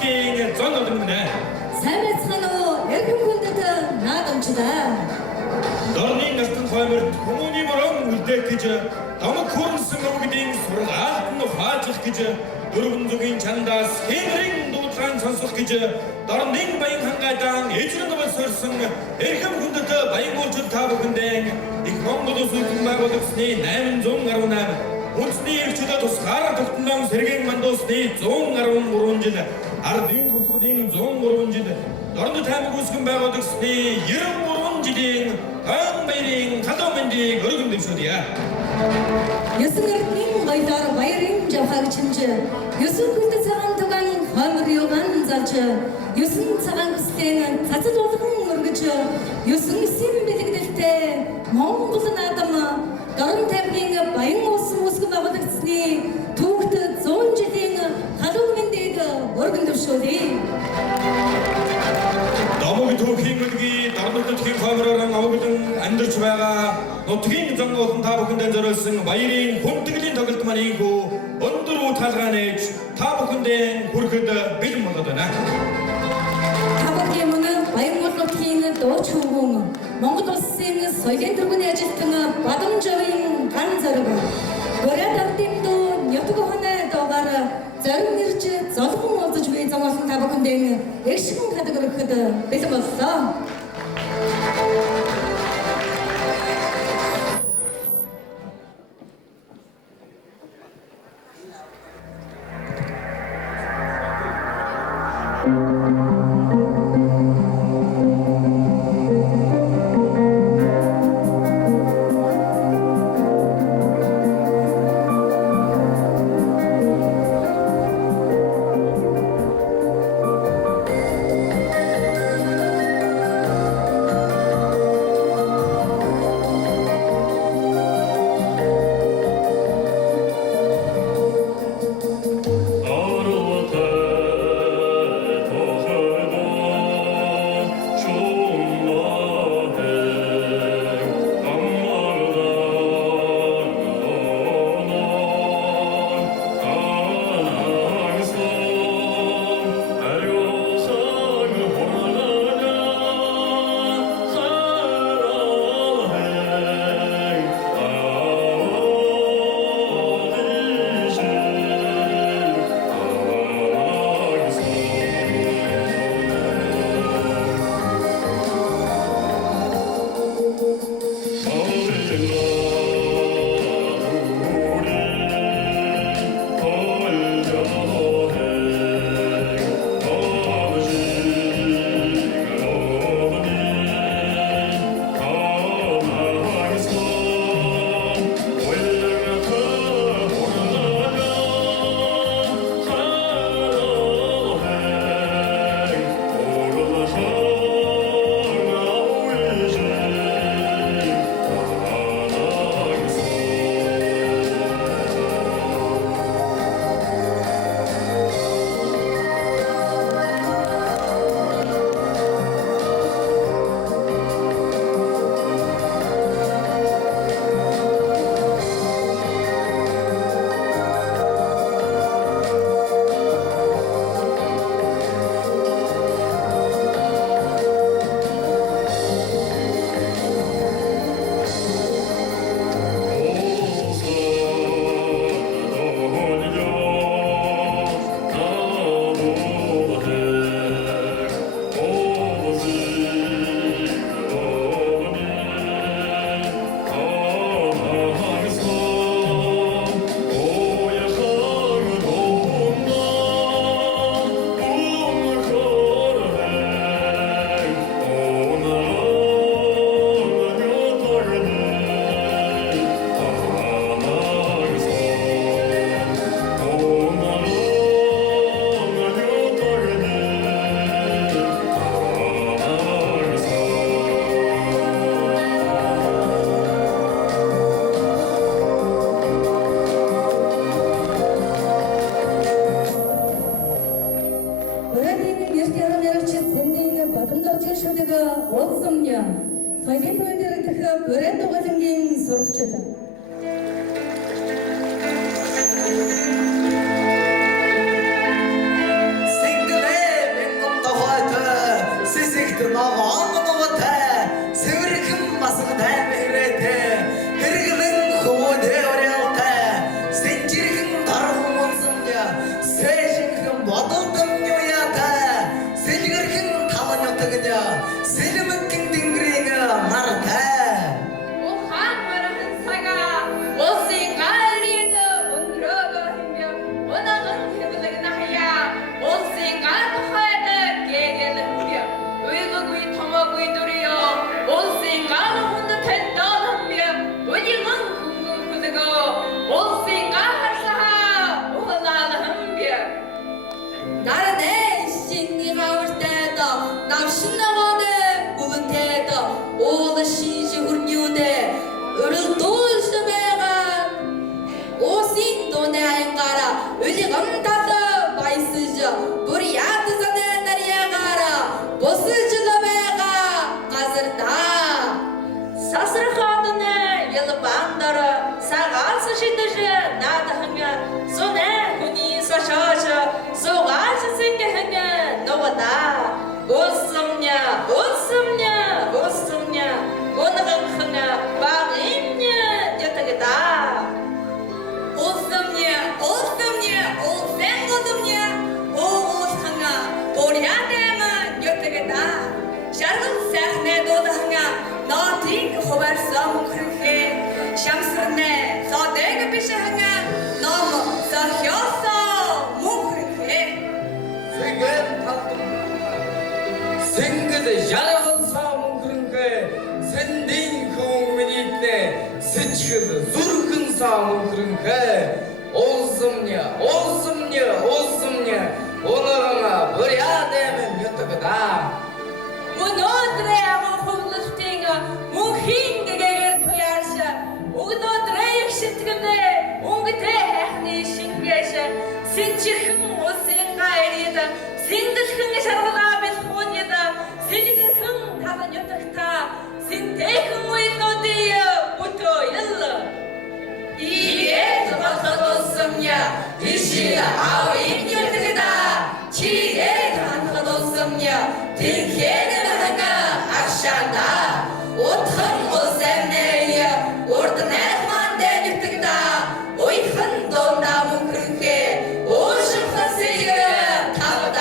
гийн зон олгоно. Сайн байцгаана уу? Эрхэм хүндэт наадамчдаа. Дорны нартан хоймор хүмүүний морон үлдээх гэж намайг хүрсэн өвгдийн сургаалт нь хаажих гэж дөрвөн зүгийн чандаас хэмрэн дуудлагын сонсох гэж дорны баян хангайдаан эзрэн болсорсон эрхэм хүндэт баян уурчил та бүхэндээ их Монгол улсын байгууллагын 818 үндэсний эрхчлөө тусгаар тогтнон сэргийн мандуусны 113 жил ардын тусгын 103 жил дорны таймаг үүсгэн байгууллагын 93 жилийн ан баярын халуун мэндийг өргөн дэвшүүлье. Ёсын эрдмийн баялаар баярын жавхаг чинж ёсын хүндэт цагаан тугаан хоймор юган зарж ёсын цагаан бүсдэн цацад болгон өргөж ёсын эсийн бэлэгдэлтэй Монгол наадам дорн таймгийн баян улсын үүсгэн байгууллагын түүхт 100 жилийн халуун мэндийг өргөн дэвшүүлье. Намайг түүхийн үлгий дорны нутгийн хоймороор аваглан амьдарч байгаа нутгийн зан болон та бүхэндээ зориулсан баярын хүндэтгэлийн тоглолт маань ийхүү өндөр утгаалгаа нээж та бүхэндээ хүрэхэд бэлэн болоод байна. Тавгийн мөн баян нутгийн дууч хөвгөн Монгол улсын соёлын төргөний ажилтан Бадамжовын ган зориг Гөрөд ардын дуу нятг хоноо дуугаар зарим нэрч золгон уулзаж буй зам болон та бүхэндээ эршин хадаг өргөхөд бэлэн боллоо. соёлын брэндээр дэх брэнд угаалангийн сурагчид. Sing the 시드지 나다 하면 손에 흔히 서셔서 소가지 생겨하면 너보다 웃음냐 웃음냐 웃음냐 오늘은 그냥 빵이냐 여태게다 웃음냐 웃음냐 웃생 웃음냐 웃음냐 보리야 되면 여태게다 샤르금 싹내 도다하냐 너 딩 호발싸움 그렇게 샴스네 서대가 비시하냐 너무 서혀서 뭐 그렇게 생각도 야라한 사람 그런 거에 생긴 공민이 있대 스치도 zu르큰 사람 그런 거에 웃음냐 웃음냐 웃음냐 오늘은 버려야 되면 여태까지 오늘의 호흡스팅가 무힌게게 토야샤 오늘의 역시트근데 온게테 해니 신게샤 신치흥 오생가이리다 신드흥 샤라나베 혼이다 신리흥 다반 여탁타 신대흥 위노디야 부토일라 이에 도망가뒀음냐 이시가 아우인 열대다 지에 도망가뒀음냐 딩케는 하가 악샤다 오탕 오셈네야 오르드네만 대륙득다 오이큰 돈 남은 그렇게 오십한 세가 타다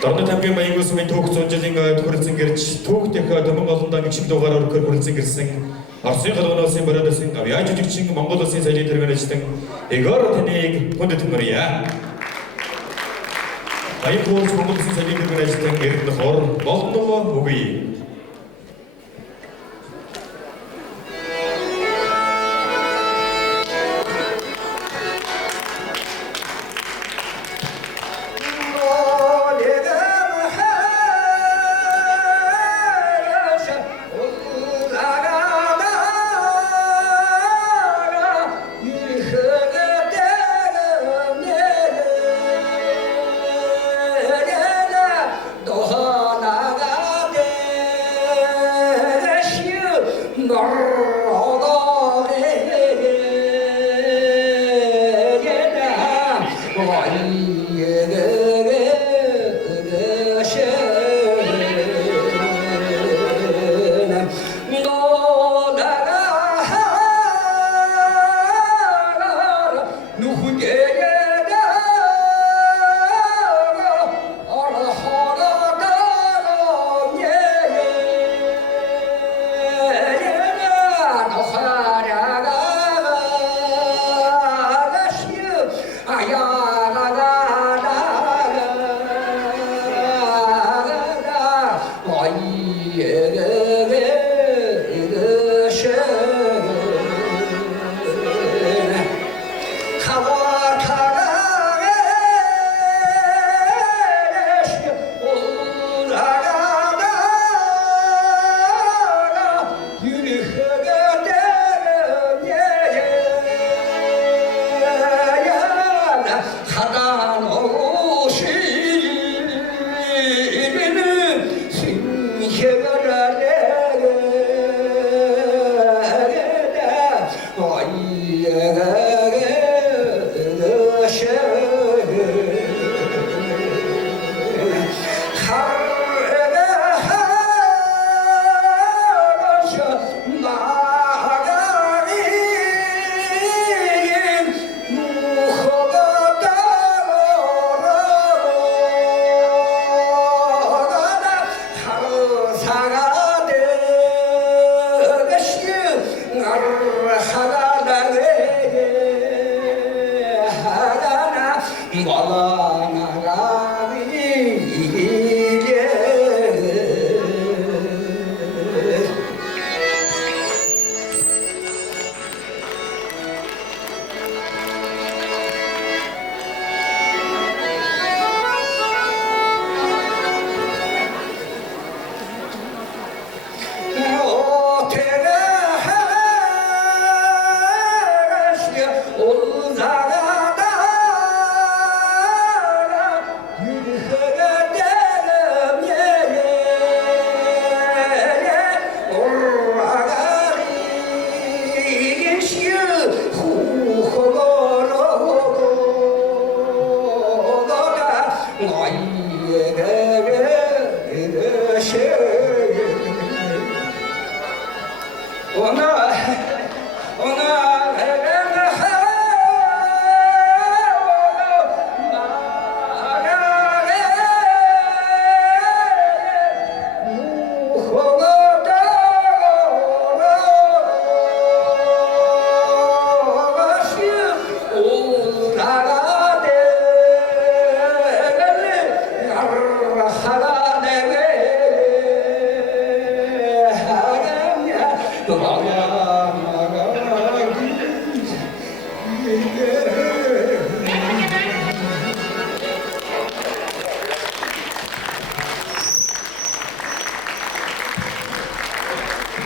Дорны тамгийн баян гүсмийн түүх зунжлын төрөлсөн гэрч түүхтэх төмөн олондоо 60 дугаараар хүрэлцэн гэрсэн Оросын галуунасын бородосын авьяа жижигчин Монгол улсын соёлын тэргүүнэжтэн Егор таныг хүндэт мөрья. Баян гүрч Монгол улсын соёлын тэргүүнэжтэн Эрдэнэ хор болтноо үгүй.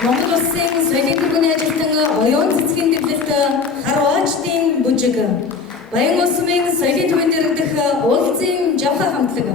Монгол улсын соёлын төвийн ажилтан оюун цэцгийн дэвлэлт харваачдын бүжиг Баян улсмын соёлын төвийн дэргэдэх уулзын жавха хамтлаг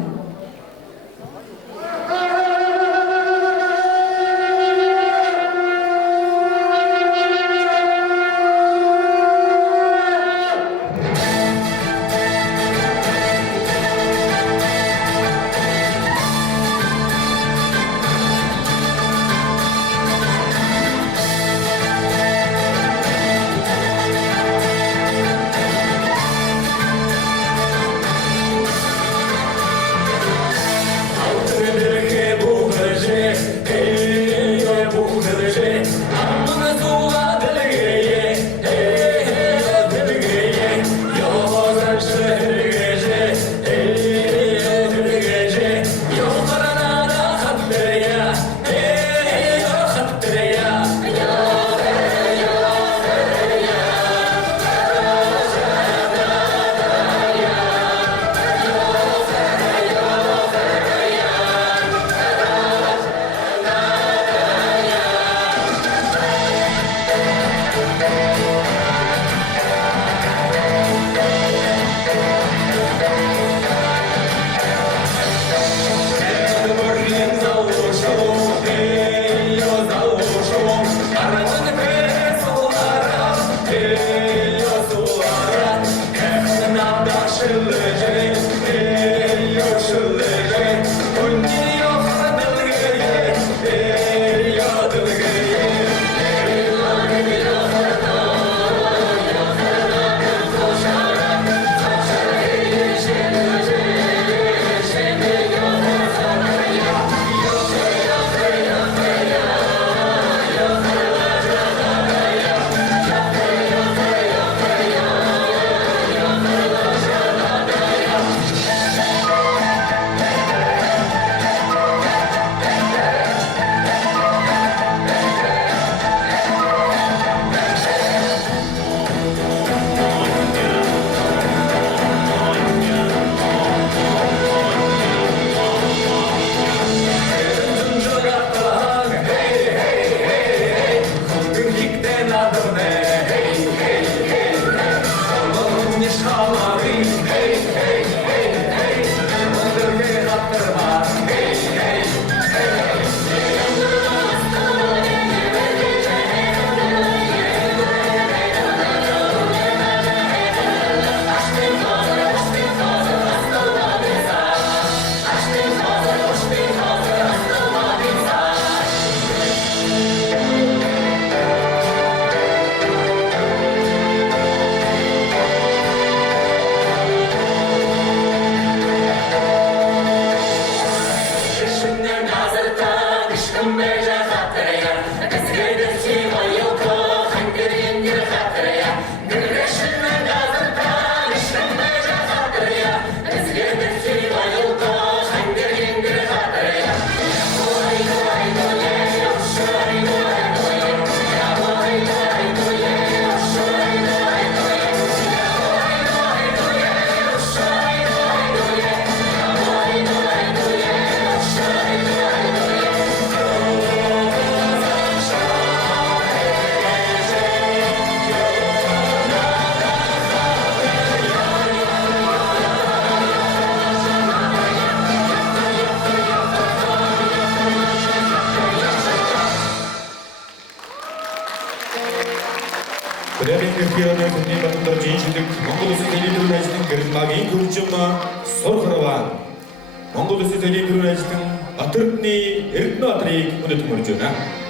Türkiye'nin Türkiye bakımları cinsilik Mongol Ulus'un deli durumlarının kırılmağı, kurcuma, sor karavan. Монгол Улсын соёлын төрөөр ажилладан Батэрдны Эрдэнэ Баатрыг өнөөдөр мөрж байна.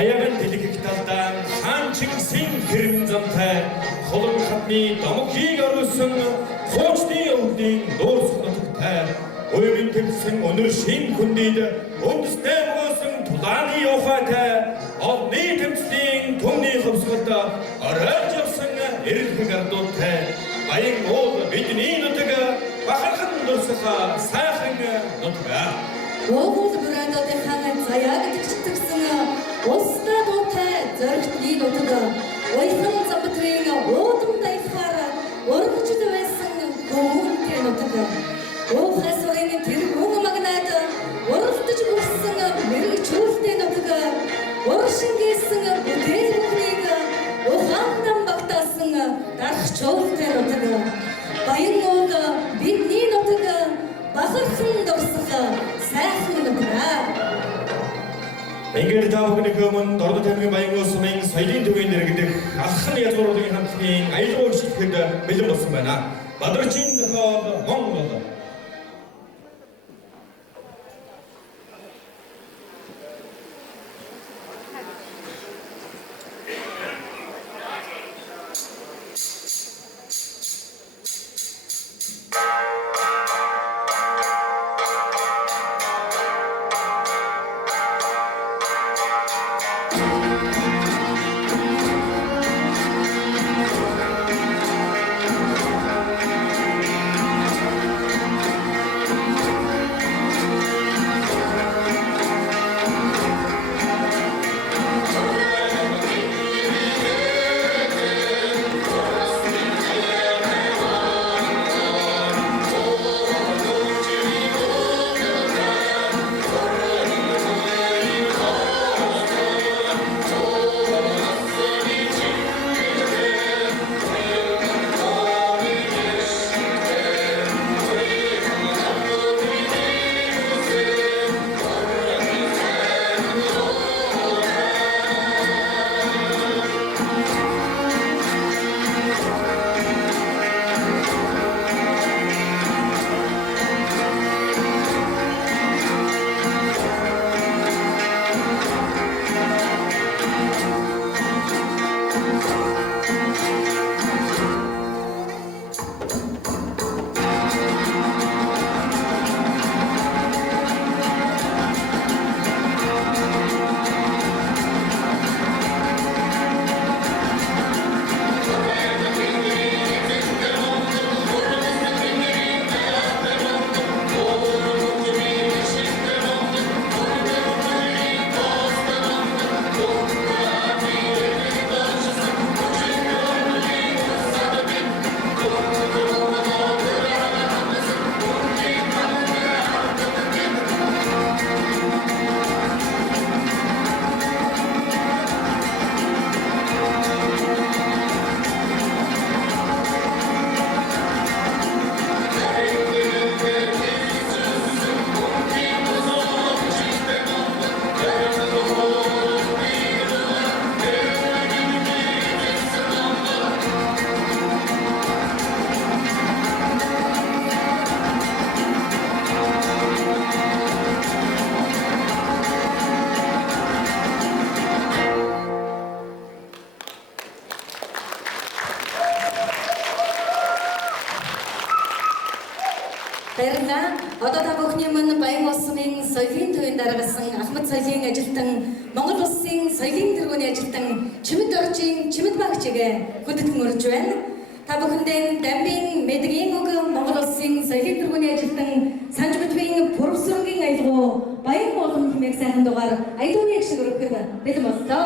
Хаягийн дэлгэх талдаа хаан Чингисийн хэрмэн замтай холон хатны домогхийг оруулсан хуучны өвлийн дуурс нутагтай уймын тэмсэн өнөр шин хүндийд үндэстэй муусан тулааны ухаатай олны тэмцлийн түмний хөвсгөлд оройж явсан эрэлхэг ардуудтай баян уул бидний нутаг бахархан дурсах сайхан нутаг. Монгол брандуудын хаан заяаг тэгсэн Улстай дуутай зоригтны нутаг уяхан замбатрын уудам дайхаар ургажд байсан хүмүүнтэй нутаг уухай сурын тэр хүн магнад уралдаж бүрсэн мэрэгчүүлтэй нутаг уршингээсэн бүтээл бүхнийг ухаандан багтаасан дархчуултай нутаг баян уул бидний нутаг бахархан дурсах сайхан нутаг. Ингээд та бүхний өмнө дордо тамгийн баян улсмын соёлын төвийн нэргдэг алхан язгуурлагын хамтлагийн аялал жуулчлалд бэлэн болсон байна. Бадарчин зохиол Монгол. баярлалаа. Одоо та бүхниймэн Баян улсын соёлын төвийн дараагасан Ахмад соёлын ажилтан, Монгол улсын соёлын тэргүүний ажилтан Чимэд оржийн Чимэд багчигээ хүндэтгэн урьж байна. Та бүхэндээ Дамбын Мэдгийн үг Монгол улсын соёлын тэргүүний ажилтан Санжбатвийн Пүрвсүргийн аялгау Баян улам хэмээх сайхан дугаар аялууны яг шиг өргөхөд бэлэн боллоо.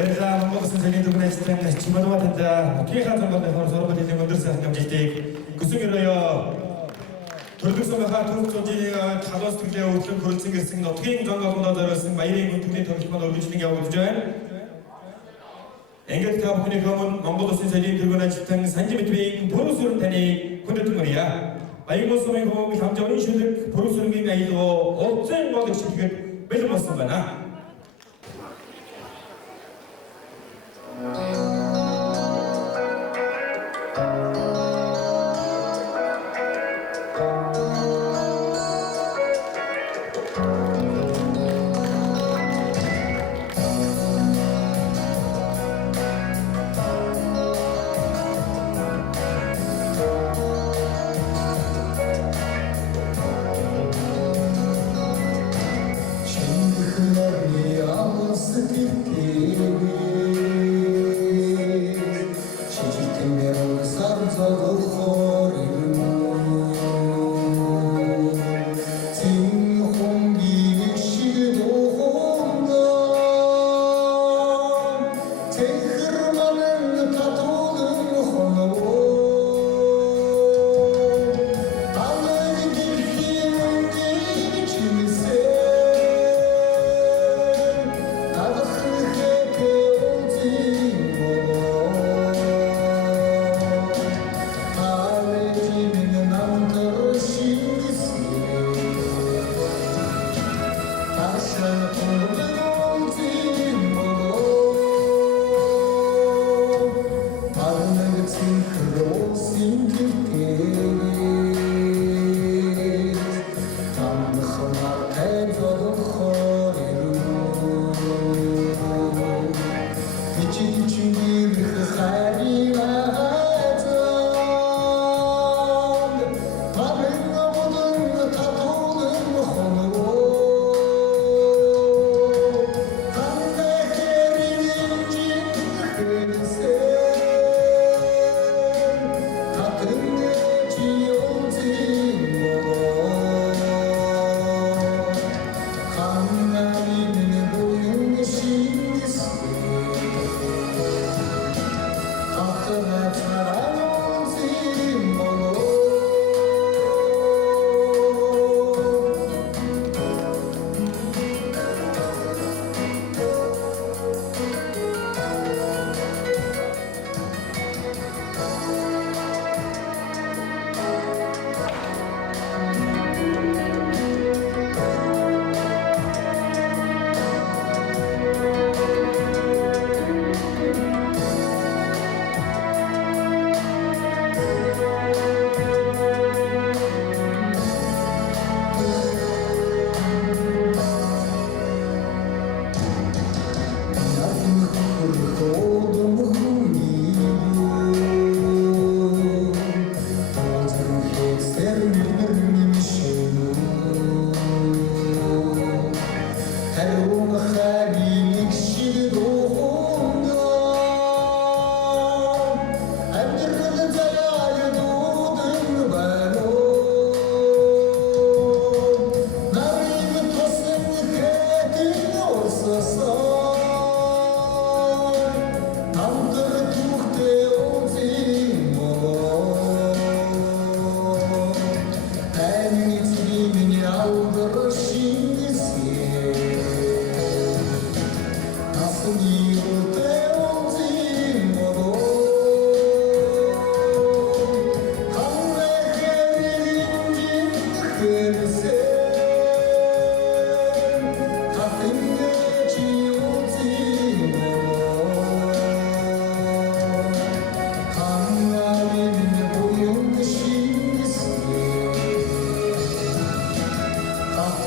баярлалаа. Монгол улсын соёлын төвийн ажилтан Чимэд багчида төвийн хамгаалалтын хор сорбол хэлний өндөр сайхан амжилтыг хүсэн өрөөё. Төрөлх сумынхаа төрөлх зунжийн халуус төрлөө өргөлөн хөрөлцөн гэрсэн нутгийн зон олондоо зориулсан баярын гүнтгний төрөлхмөн үргэлжлэн явагдаж байна. Ингээд та бүхний өмнө Монгол улсын соёлын төвийн ажилтан Санжбатвийн Пүрвсүрэн таныг хүндэтгэн хүргье. Баян улсын хөвөг хамжааны шүлэг Пүрвсүрэнгийн аялал улсын болгож шилжихэд бэлэн болсон байна.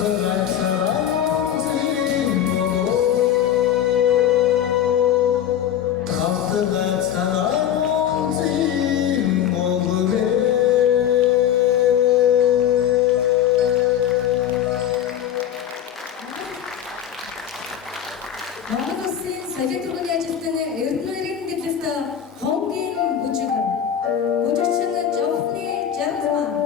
Монгол улсын соёлын төргийн ажилтны эрдэнэрийн дэглэлтэй хонгийн бүжиг. Бүжигчин Жовхны Жаргалмаа.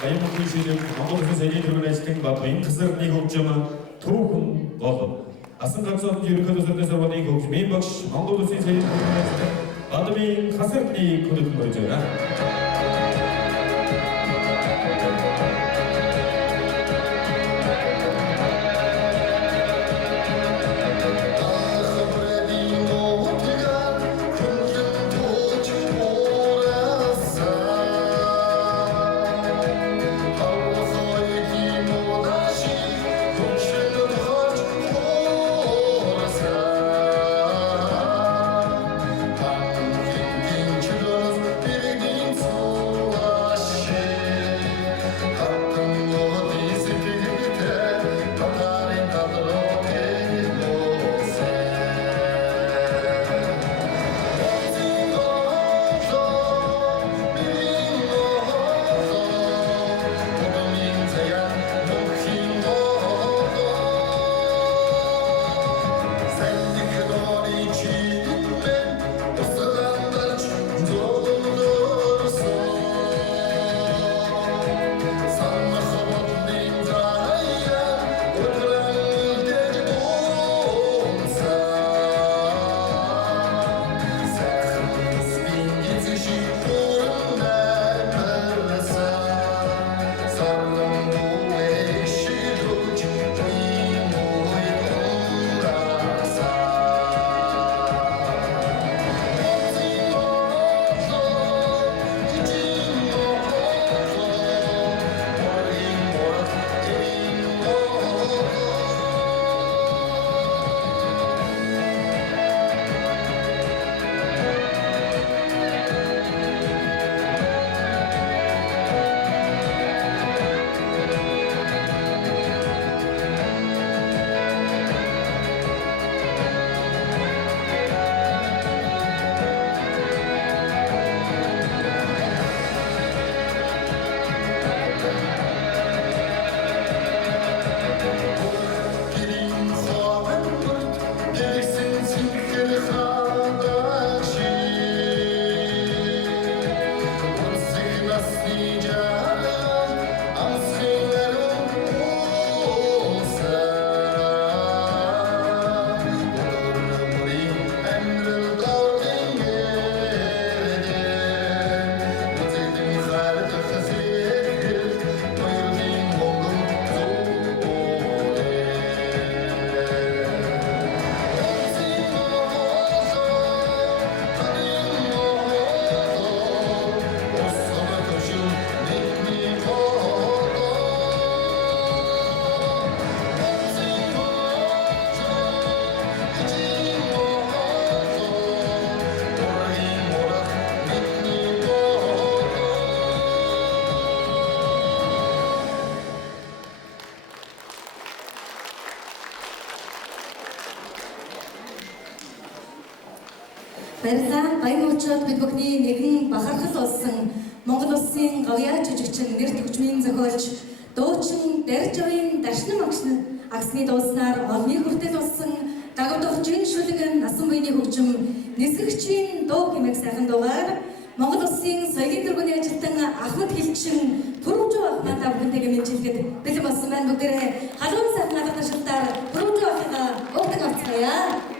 Баян хөтөлбөрийн Монгол Улсын соёлын төрийн ажилтны Баатарын тасархны хөгжим түүхэн бол асан ганцхан ерөнхий төсөлтийн сургуулийн хөгжим эм багш Монгол Улсын соёлын төрийн ажилтны Баатарын тасархны хөтөлбөр болж байна. Children, баярлалаа. Баян уучраад бид бүхний нэгэн бахархал болсон Монгол Улсын гавьяа жүжигчин, нэр төгжмийн зохиолч, дуучин Дэржавын Дашнам агсны дууснаар олонний хүртэл болсон дагавдагчийн шүлгэн насан буйны хөгжим нисгэгчийн дуу хэмээх сайхан дуугаар Монгол Улсын соёлын тэргүүний ажилтан Ахмад Хилчин Пүрүжүү ахмад бүхэнтэйгээ мэдчилгээд бэлэн болсон байна. Бүгдээрээ халуун сайхан алга ташилтаар Пүрүжүү ахмадаа уутан авцгаая.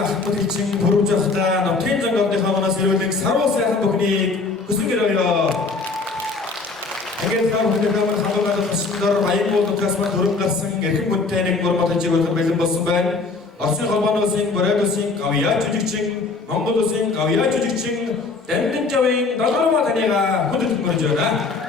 Ахмад Хилчин Пүрүжүү ахмадаа Номтгийн зангуудынхаа манаас ирүүлэг саруу сайхан бүхнийг хүсгэрөөё. Тэгээд та бүхэнд хамаагаад тусгаар баян уултаас мань хөрөнгө гарсан эрхэм хүнтэй нэг мөрмөд хажиг болох бэлэн болсон байна. Оросын холбооны улсын Бороод улсын гавьяа жүжигчин, Монгол улсын гавьяа жүжигчин Дэржавын Дашнам таныгаа хүндэт мөрж байна.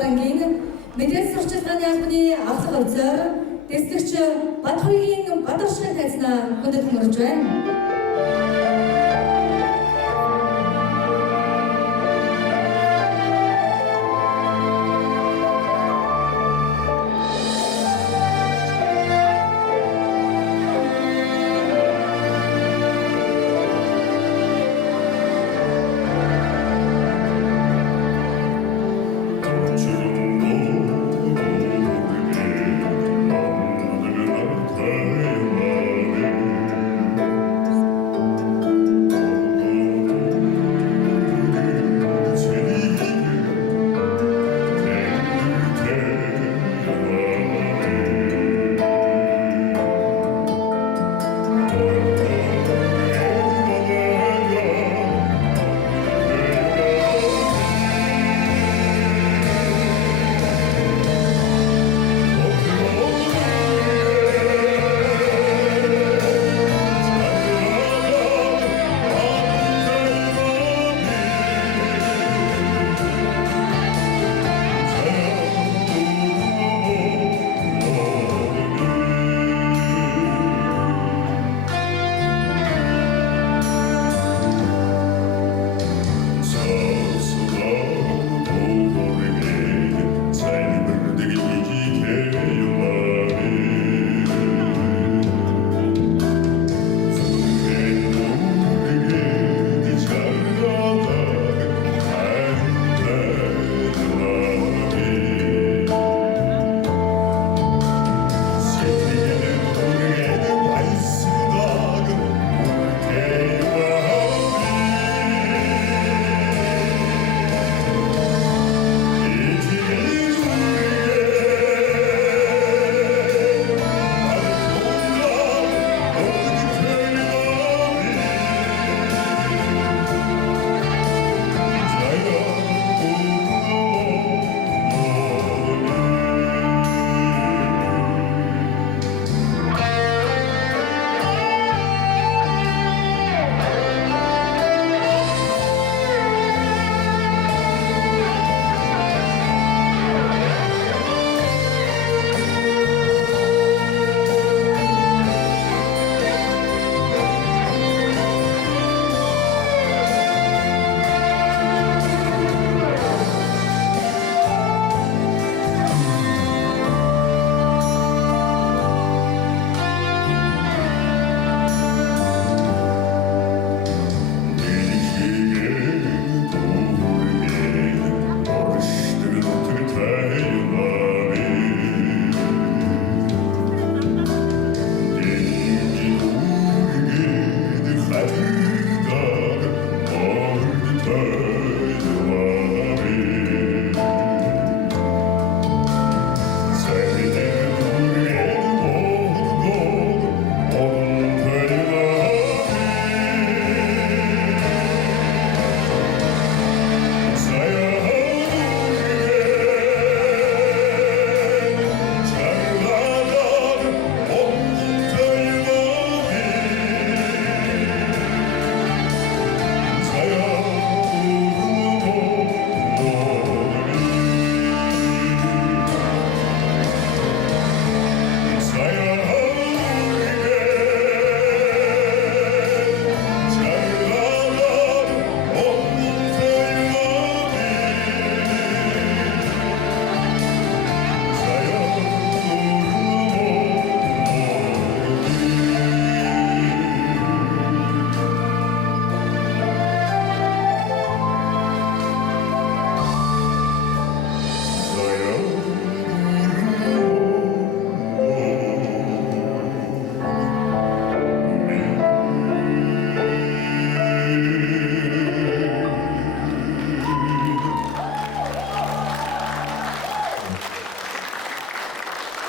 гарангийн мэдээс сурчлагын албаны авлага үзээр дэслэгч Батхойгийн Бадаршин тайзнаа хүндэт мөрж байна.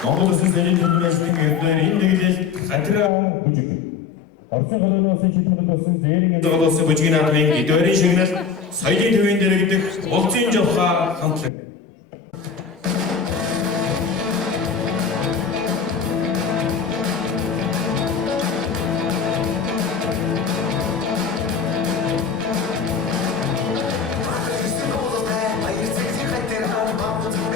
Монгол Улсын Senийн төлөвлөсөн эвдээр энэ нэглэл хатра бүжиг. Орсын голын улсын шийдвэрлэл болсон зээрийн голын улсын бүжгийн наадмын эдвэрийн шигнэл соёлын төвийн дэрэгдэх улсын жавхаа хамтлаг. Баяр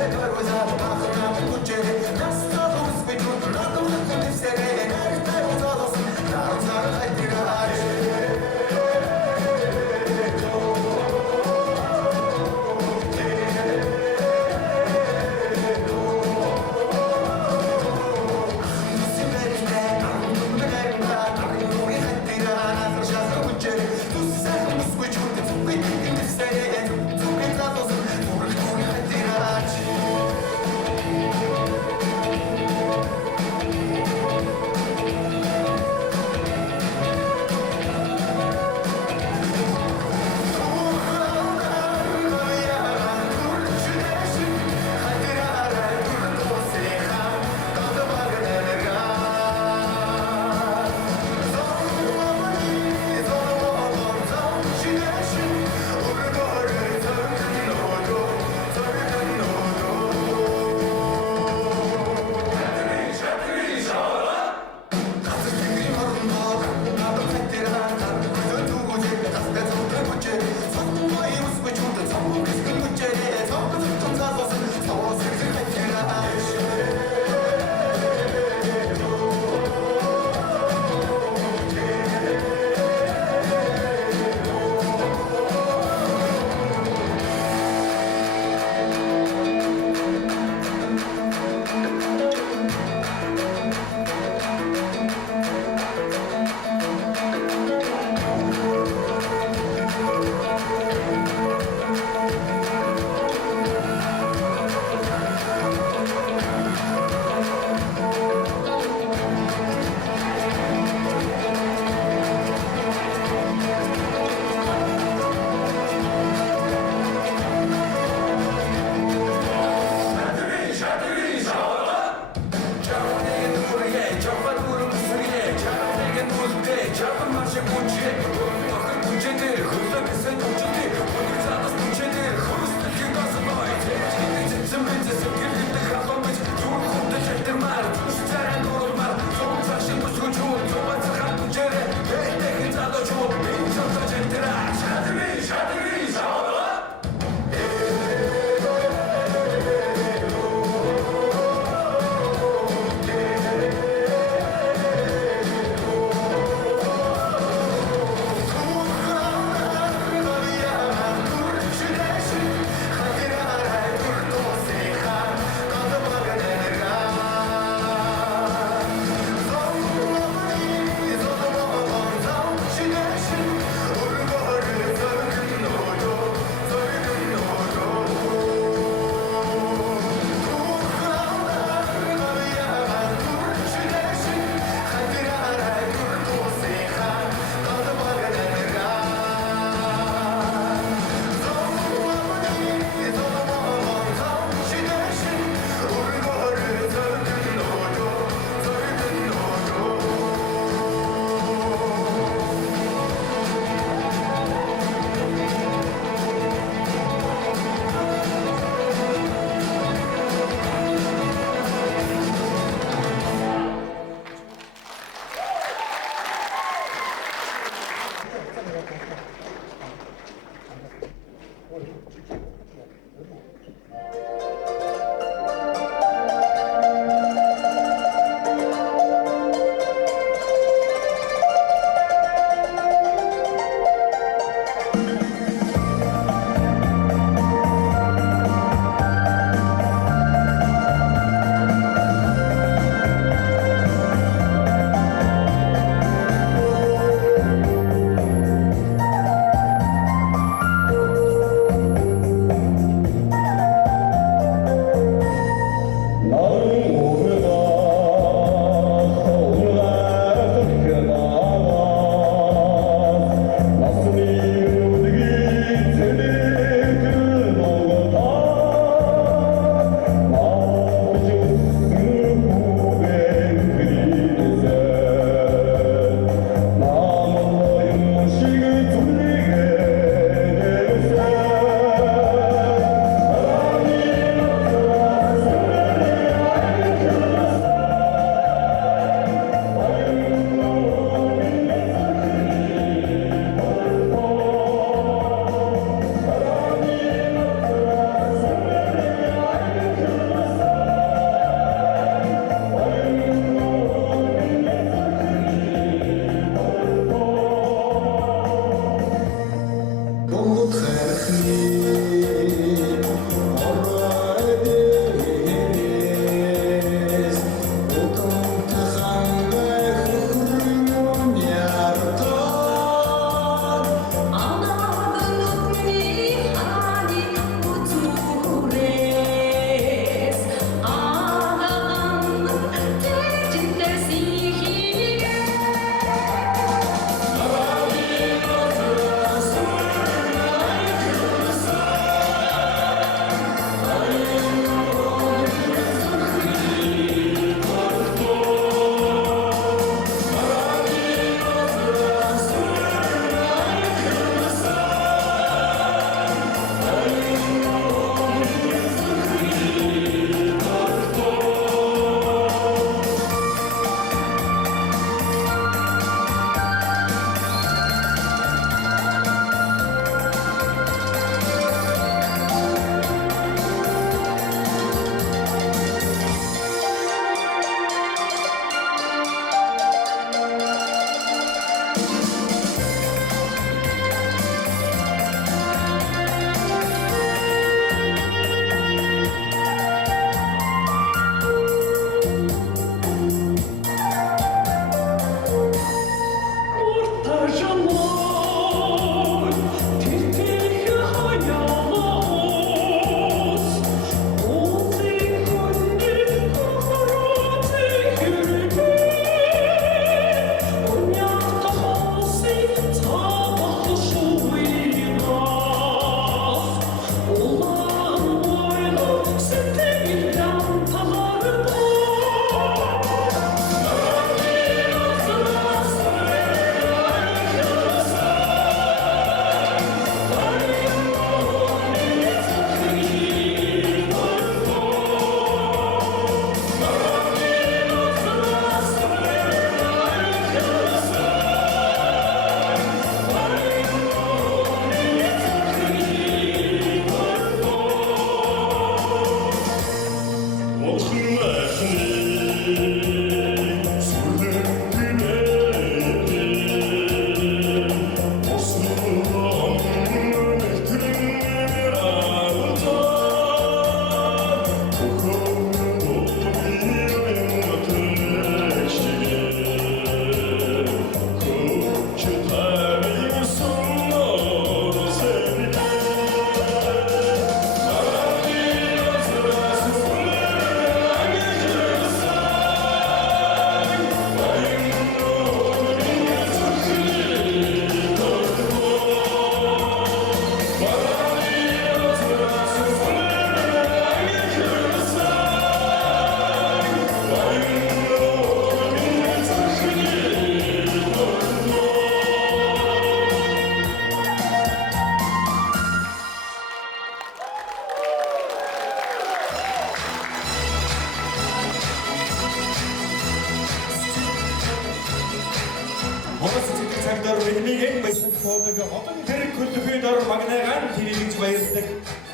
хэмээн байсан фотог одон тэр культурээр магнаган тэрийг баярлдаг.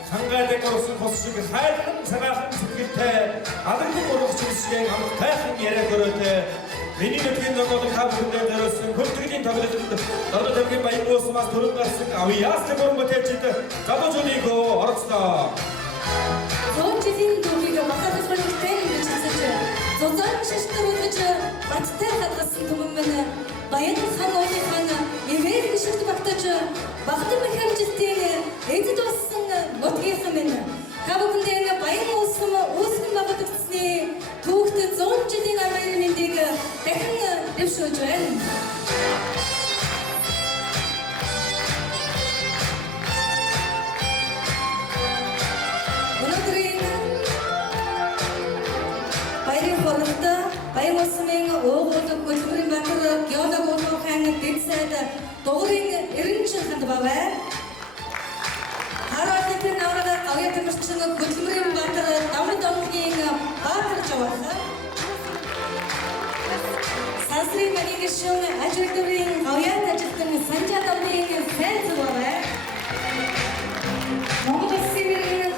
Хангайдаг орсон хос шиг хайрхан цагаахан сэтгэлтэй алгын урагч шиг амтайхан яриа görөөтэй миний нөхөд ногоон хавхандаа дөрөсөн культурын тоглолтод дөрөв төргийн баян уусмаас төрөнд гарсан авьяас гурван бүтээлчд гадуужуулыг оролцлоо. Зоочдын дүүгийг махад холигтэй бичиж зузаан шиштрүүлж баттай хадгалсан түмэн баян хан ууны хан эвэр гişгт багтаж багтан механизмийн эзэд болсон нутгийн минь та бүхэндээ баян уусгам багтагдсны түүхт 100 жилийн амрын мэндийг дахин дэвшүүлж байна. Баян уусмын уугууд хөдөлмөрийн баатар геолог уулуухан дэвсэд дуурын 90 ханд баваа. Хараатай наврага авьяа тэмэрчин хөдөлмөрийн баатар даврын домгийн баатар жаваа. Сансрын манигшин ажилтнын авьяа тажилтны санжаа даврын сайз баваа. Монгол улсын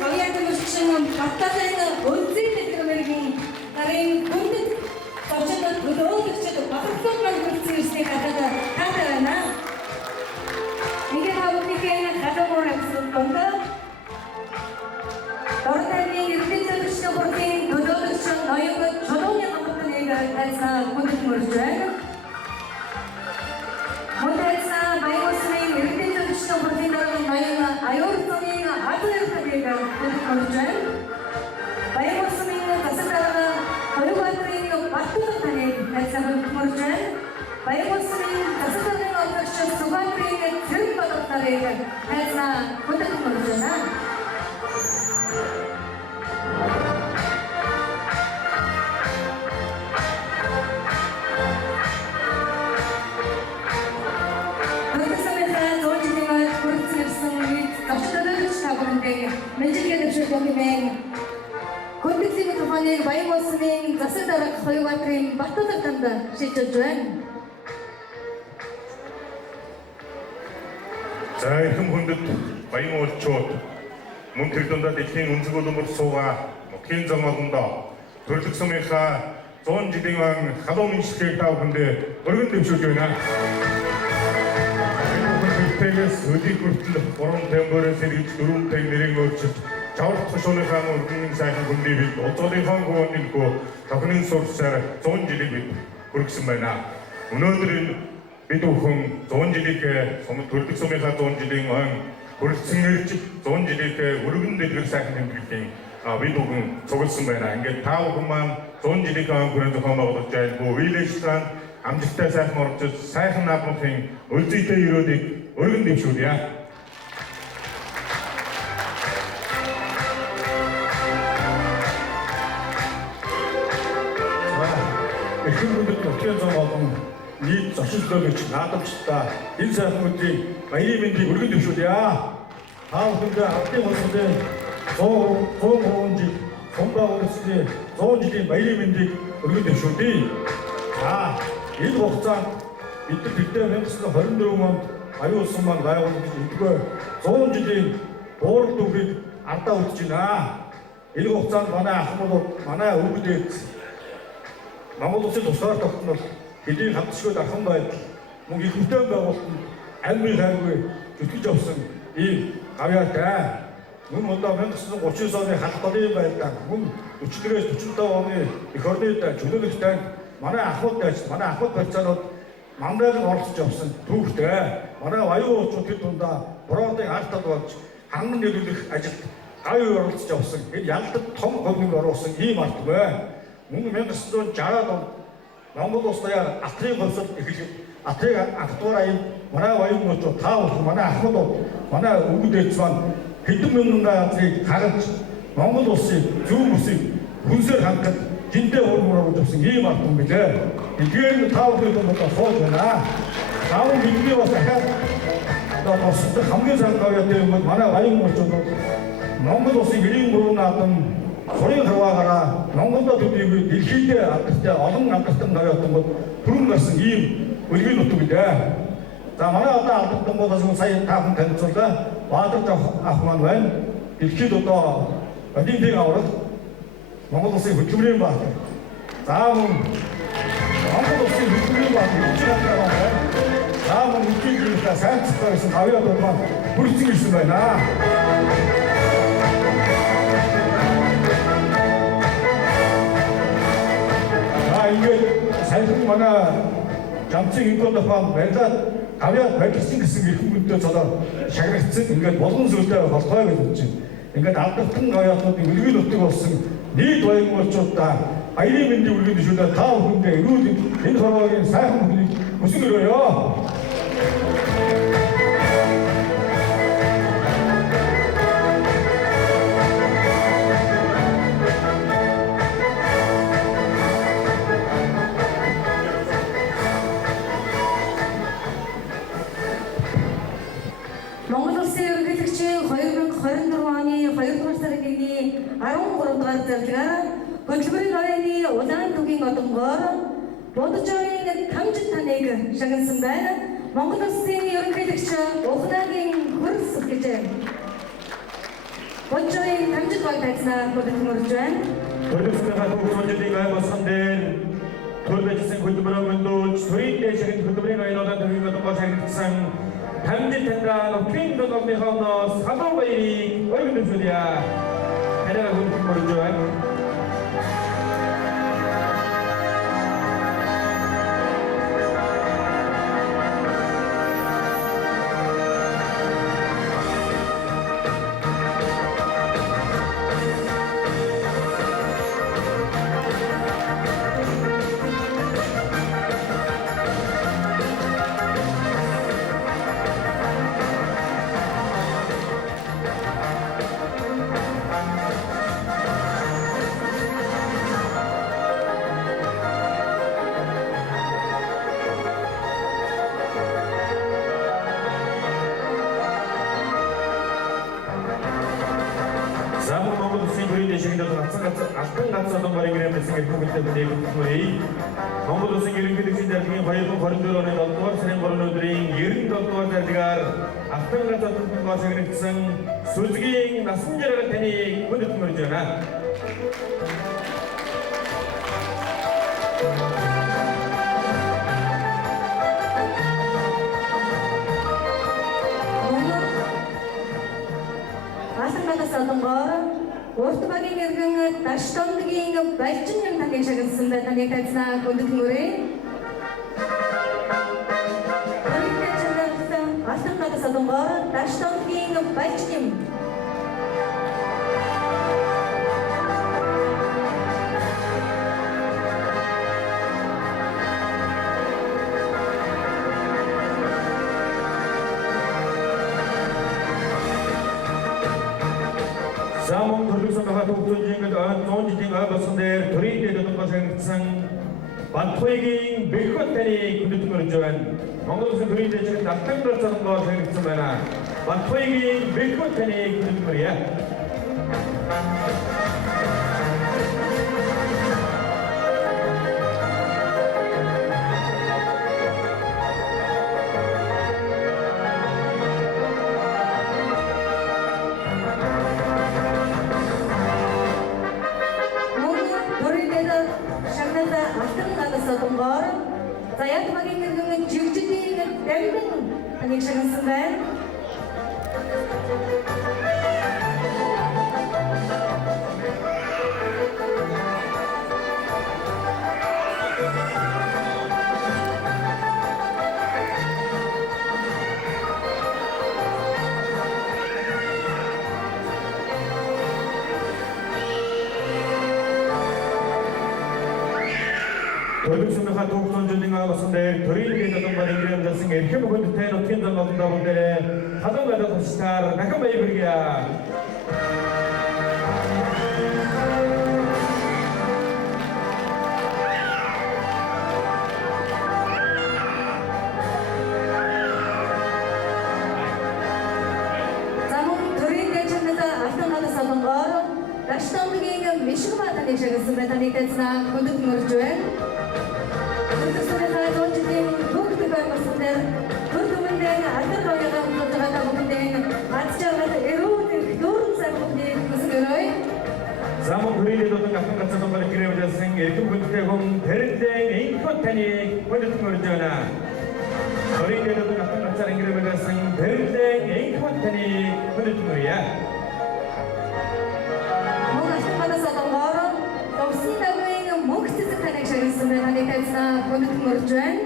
авьяа тэмэрчин батталын өнзийн хэлбэрийн нарын хүндэт Очоод өдөртөд багтсан мөнгөцөөсний хатаа таатана. Ингээд хавтикээ хатагуурсан тонда. Дөрөвний иргэдийн бүрийн өдөртөд ноён чодооны хамтныг хайцаа бүдмөржээ. Модэса баясны иргэдийн бүрийн ноён аюуртны хатагуурыг бүдмөржээ. Баясны тасалаа хоёрын баттаны хайцаа бүдмөржээ. Баясны тасалын огч сугатрын зөв батарыг хайцаа бүдмөржээ. Хүндэтгэлийн тухайг баян улсын засаг дарга хоёрын Батталганд шийдэж байна. За ихэм хүндэт баян уулчууд мөн тэр дундаа дэлхийн өнцөг улмөр суугаа нутгийн замааландаа төрлөх сумынхаа 100 жилийн ан халуун мэдлэгийг тав хүндээ өргөн дэвшүүлж байна. Тэгээс өдийг хүртэл 3 тембөрөөс ирж 4 тембэрийн өөрчлөлт Чаврах тушууныхаа өргөний сайхан хүндийг бид уцуулынхаа гүнэлгүй тохирын сурсаар 100 жилийг бид хүргэсэн байна. Өнөөдөр бид бүхэн 100 жилийг төрлөх сумынхаа 100 жилийн ан хүргэсэн ирж 100 жилийг өргөн дэвших сайхан тэмдэглэлийн бид бүхэн цугласан байна. Ингээд та бүхэн маань 100 жилийн ан хүрээнд зохион байгуулж байгаа Вилэжланд амжилттай сайхан орчиж сайхан наадмын өлзийтэй өрөөдийг өргөн дэвшүүлье. Эхлэн бүдэд нутгийн зам болон нийт зочин төлөөлөгч наадамчдаа энэ сайхан өдрийн баярын мэндийг өргөн дэвшүүлье. Та бүхэндээ ардын улсын 100 жил Хонбаа улсны 100 жилийн баярын мэндийг өргөн дэвшүүлье. За энэ хугацаанд бид тэдгээр 1924 онд аюул улсын маань байгуулж өгдөгөө 100 жилийн буурал төвийг ардаа үзэж байна. Энэ хугацаанд манай ахмадууд, манай өвгдээд Монгол улсын тусгаар тогтнол хэдийн хамтсгүй дархан байдал мөн их хөтөн байгуулалтанд амин хайргүй зүтгэж авсан ийм гавьяатай. Мөн одоо 1939 оны халдварын байдлаар мөн 44-ээс 45 оны эх орны чөлөөлөлтөнд манай ахмад барьцаанууд мандал оролцож авсан түүхтэй. Манай аюул уучууд хэд дундаа бороодын артад болж ханган нийлүүлэх ажилд гавь оролцож авсан энэ ялдад том хөвгөнд оруулсан ийм арт байна. Мөн 1960-ад онд Монгол улстай атрын боловсрол эхэлж атрыг актуар аян манай аюулгүйчүүд та бүхэн манай ахмадууд манай өвгдөөц маань хэдэн мянган газрыг харж Монгол улсын зөв мөсийг хүнсээр хангах жинтэй хөрмөр оруулж авсан ийм арт юм билээ. Тэгэхээр та бүхэн одоо сууж байна. Таав бидний бас ахаад одоо босдог хамгийн сайн гавьяатай юм бол манай аюулгүйчүүд Монгол улсын 93 наадам Сурын хаваагаараа Монголд төдийгүй дэлхийдээ алдартай олон алдартай навьяатан бол түрүүн гарсан ийм үлгийн нутаг билээ. За манай одоо албан болон сая таахан танилцуулаа. Баатар ах маань байна. Дэлхийд одоо Олимпийн аврал Монгол Улсын хөтөлбөрийн баатар. За мөн Монгол Улсын хөтөлбөрийн баатар байна. За мөн үеийн гэрээ сайн цэцсэн авьяа дурмаа бүрдсэн ирсэн байна. Ингээд сайн манай жамцын инкод ахаа баялаад авьяа барьсан гэсэн эрхэм хүнтэй цолоо шагнагдсан ингээд болгон зүйлтэй болтгой гэж бодож байна. Ингээд алдартай гоёотнуудын өргөн нутаг болсон нийт баян орчуудаа баярын мэндийн өргөн төшөөлөө тав хүндээ өрүүл энэ хорвогийн сайхан хүнийг өсгөн өрөөё. Монгол Улсын ерөнхийлөгчийн 2024 оны 2 дугаар сарын 1-ний 13 дугаар зарлагаар хөтөлбөрийн оройны улаан түгийн одонгоор бодож ойн тамжин таныг шагнасан байна. Монгол Улсын ерөнхийлөгч Ухнагийн хөрс гэж бодож ойн тамжин баг тайзнаа бодогдморж байна. Төрөлсөний хөлбөрийн гай болсон дээр төрөлжсөн хөтөлбөрөөр мөндөж төрийн дэшигт хөтөлбөрийн аюултай төвийн одонгоор шагнагдсан тамжин тандраа нутгийн додомны хавнаас халуун баярыг өргөн төсөөлье. Хараа хөтөлбөрж байна. Монгол Улсын төрийн дэшигт алтан ганц олон барин гэрэмсэн эрхэм хүнтэй бүтээгдэхүүн Монгол Улсын ерөнхийлөгчийн даргын 2024 оны 7 дугаар сарын 3 өдрийн 97 дугаар даргаар алтан ганц олон барин шагнагдсан сүлжгийн насан жаргал таныг хүндэтгэж байна. Урт багийн иргэн даш томдгийн балжин юм таныг шагнасан байна. Таныг тайзнаа хүндэтгэмөрэй. Алтан гадас одонгоор даш томдгийн балжин юм. Самон төрөлсөн байгаа төвчөнжингд зүүн жилийн болсон дээр төрийн дэд одонгоор шагнагдсан Бантхойгийн бэлгот таныг хүндэтгэж байна. Монгол Улсын төрийн дэд алтан ганц одонгоор шагнагдсан байна. Бантхойгийн бэлгот таныг хүндэтгэж. За яг багийн иргэн живжидийн дамбин таныг шагнасан байна. Төрөлсөнийхөө төвхөн жилийн болсон дээр төрийн дэд одонгоор ingрэмжсэн эрхэм хүндтэй нутгийн зам болондоо дээр халуун гадаа тусгаар дахин баяр хүргье. Daştanlı'nın meşhur tanışması ve tanışmasına konduk mürcüen. Konduk sonra da doğru ciddi bu kadar basınlar. байна. Ачаараад эрүүл дөрвөн цаг бүхний хүсгэрэй. Замун хүрээлээд болон ахын гацсан бар гэрээвлсэн эрхэм хүнтэй хүн тэрэлэн инхот таны хүндэт мөрж байна. Хүрээлээд болон ахын гацсан гэрээвлсэн тэрэлэн инхот таны хүндэт мөрья. Мөн ахын гацсан донгоор товсын дагвын мөнх цэцэг таныг шагнасан байна. Таны тайзнаа хүндэт мөрж байна.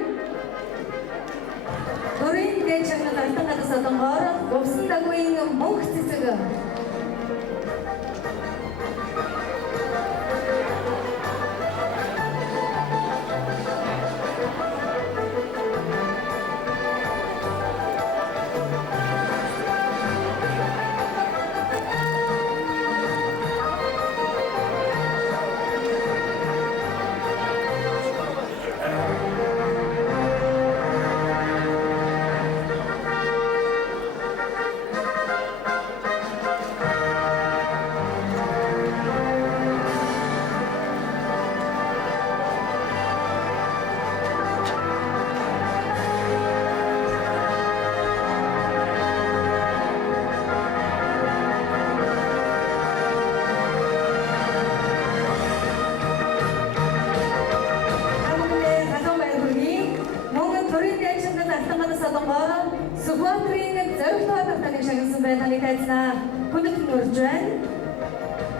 Төрийн дэжигнэ ахын гацсан донгоор товсын дагвын мөнх цэцэг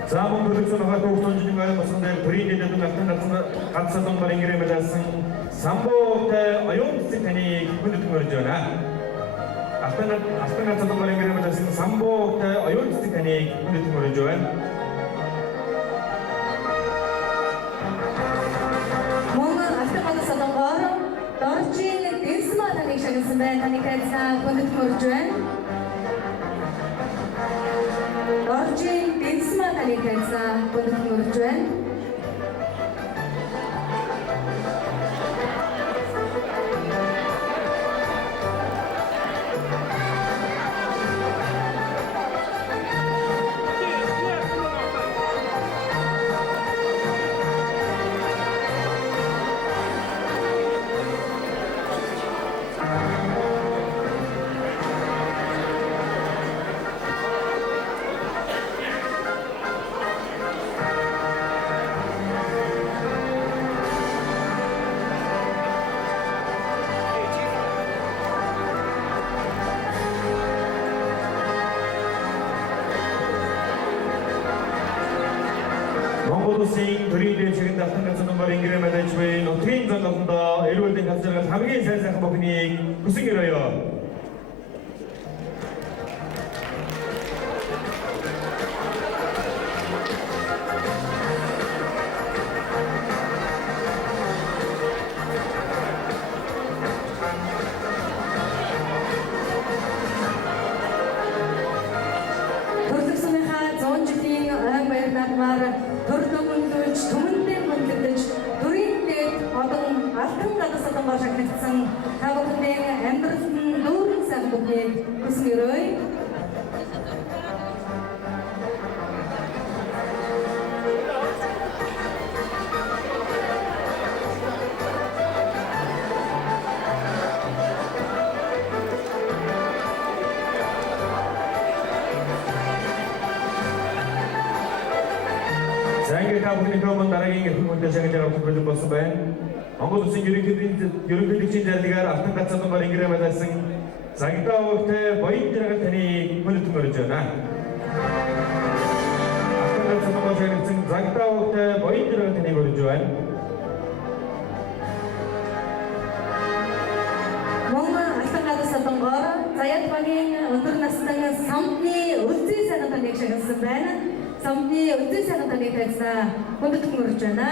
Замун бүрдсэн хат уустонжийн аян басганд бүрийн дэдэн ахын гацсан донгор ингэрэмэлсэн самбоотой оюун цэцэг таны хүндэт мөрж байна. Ахын гацсан донгор ингэрэмэлсэн самбоотой оюун цэцэг таны хүндэт мөрж байна. Мөн ахын гацсан донгор доржийн дэнсмаа таныг шагнасан байна. Таны тайзнаа хүндэт мөрж байна. Доржийн дэнсмаа таныг тайзнаа хүндэт мөрж байна. Улсын төрийн дэжигэн дахин гацсан донгор ингэрэмэлж буй нутгийн зангалтанда эрүүлэн газаргал хамгийн сайн сайхан бүхнийг хүсэн өрөөё. Төрөлсөнийхөө 100 жилийн ой баяр наадмаар төрлөмөлж түмэндээ хүндэтгэж төрийн дэд одон алтан гацсан донгор шагнагдсан та бүхэндээ амьдралд нь дүүрэн сайн бүхнийг хүсэн өрөөё. Зангир та бүхний төвөнд дараагийн эрхэм хүнтэй шагнаж байгаа бүхэн болсон байна. Монгол Улсын ерөнхийлөгчийн зарлагаар алтан гацсан донгор ингэрэмэлсэн Загтаа өвтэй баян жаргал таны хүндэт мөрж байна. Алтан гацсан донгор шагнагдсан Загтаа өвтэй баян жаргал таны мөрж байна. Мөн алтан гацсан донгор заяат багийн өндөр настай самтны үлзий санаатыг шагнасан байна. Самтны үлзий санаатыг тайзнаа хүндэт мөрж байна.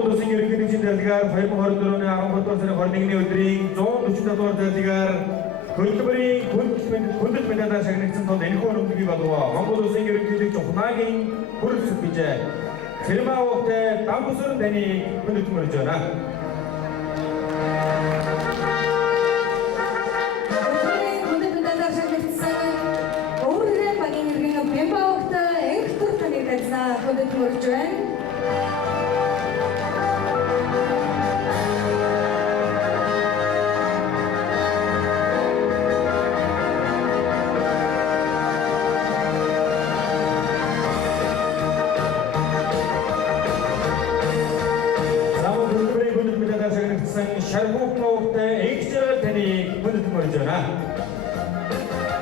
Монгол Улсын ерөнхий нэгжийн зарлагаар 2024 оны 13 сарын 21-ний өдрийн 145 дугаар зарлагаар хөтөлбөрийн хүндэт медалаар шагнагдсан тул энэхүү өрөмдгийг болов Монгол Улсын ерөнхий нэгж ухнаагийн хүрэлцэх бижээ. Цэрмаавтай дампуусрын таны хүндэт мөрж байна. хүндэт медалаар шагнагдсан өөрөөр багийн иргэн Бямбаавтай экспорт таны гэсэн хүндэт мөрж байна. Шаргуупнаутай экстра таны хүндэт мөрж байна.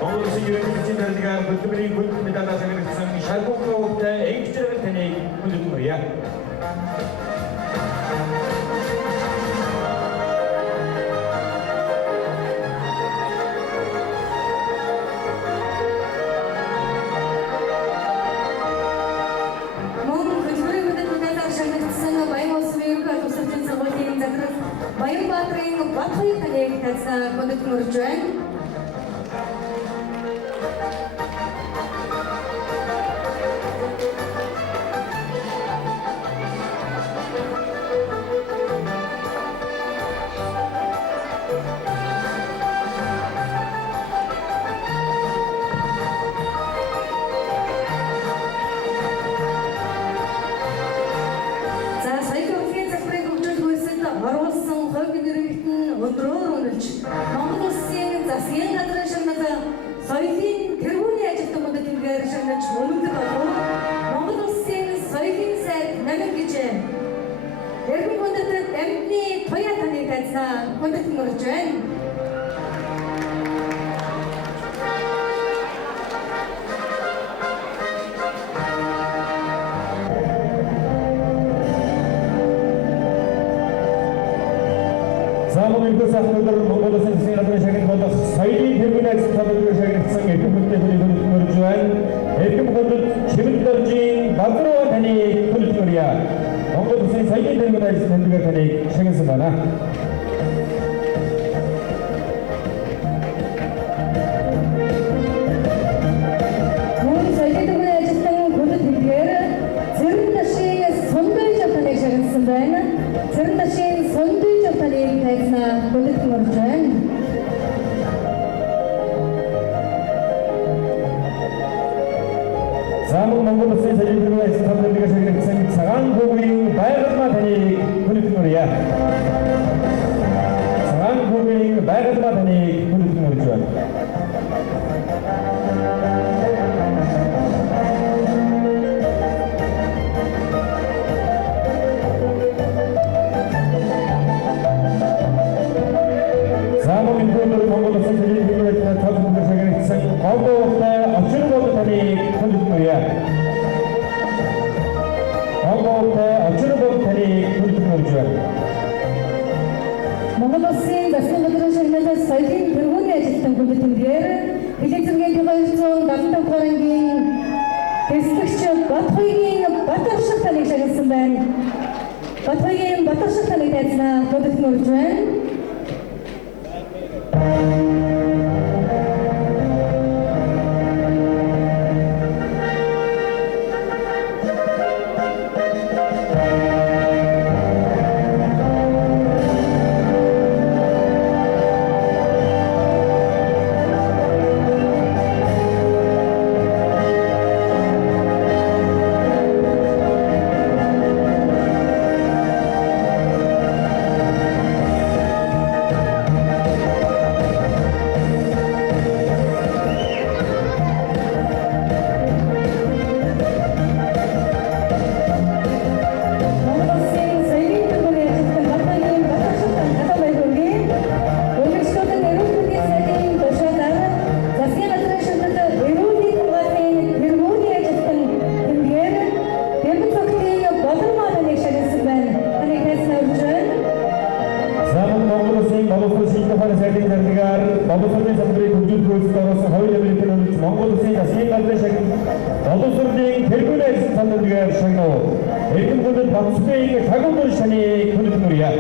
Монгол Улсын ерөнхий нэгжийн зарлагаар хөтөлбөрийн хүндэт медалаар шагнагдсан Шаргуупнаутай экстра таны хүндэт мөрье. Баянбаатарын Батхой таныг тайлсан хүндэт мөрж байна. Өдрөөр үнэлж Монгол Улсын засгийн газрын шагнал соёлын тэргүүний ажилтан хүндэт мөрөөр шагнаж өнөмдөг болов Монгол Улсын соёлын сайд намын гэж эрхэм хүндэтэд амьтны туяа таныг тайлсан хүндэт мөрж байна. Монгол Улсын засгийн газрын шагнал болох соёлын тэргүүний ажилтан салбарыг шагнагдсан эрхэм хүндэт мөрж байна. Эрхэм хүндэт Чимэл доржийн Бадруу таны хүндэт мөрье. Монгол Улсын соёлын тэргүүний ажилтан салбарыг таныг шагнасан байна. соёлын тэргүүний ажилтан хүндэт мөрьээр Цэрэн ташийн сондойж таныг шагнасан байна. Цэрэн ташийн сондойж таныг тайлсан хүндэт мөрж байна. Замун Монгол Улсын соёлын тэргүүний ажилтан салбарыг шагнагдсан цагаан хүүгийн байгалмаа таны хүндэт мөрье. Цагаан хүүгийн байгалмаа таны хүндэт мөрж байна. Монгол Улсын соёлын тэргүүний ажилтан салбарыг шагнагдсан Гомбоовтай очир бод таны хүндэт мөрье. Гомбоовтай очир бод таны хүндэт мөрж байна. Монгол Улсын засгийн газрын шагналаас соёлын тэргүүний ажилтан хүндэт мөрьээр Бэлэг зэргийн 275 гарангийн тэсгэгч Батхойгийн Батарших таныг шагнасан байна. Батхойгийн Батарших таныг тайлсан хүндэт мөрж байна. боловсролын салбарыг хөгжүүлэх зорилгоос хоёул амралтын өмч Монгол Улсын засгийн газрын шагнал боловсролын тэргүүний ажилтан салбарыг шагнав. Эргэн бүлэд Батцбэгийн тагуулгын шаны хүнэтмөрье.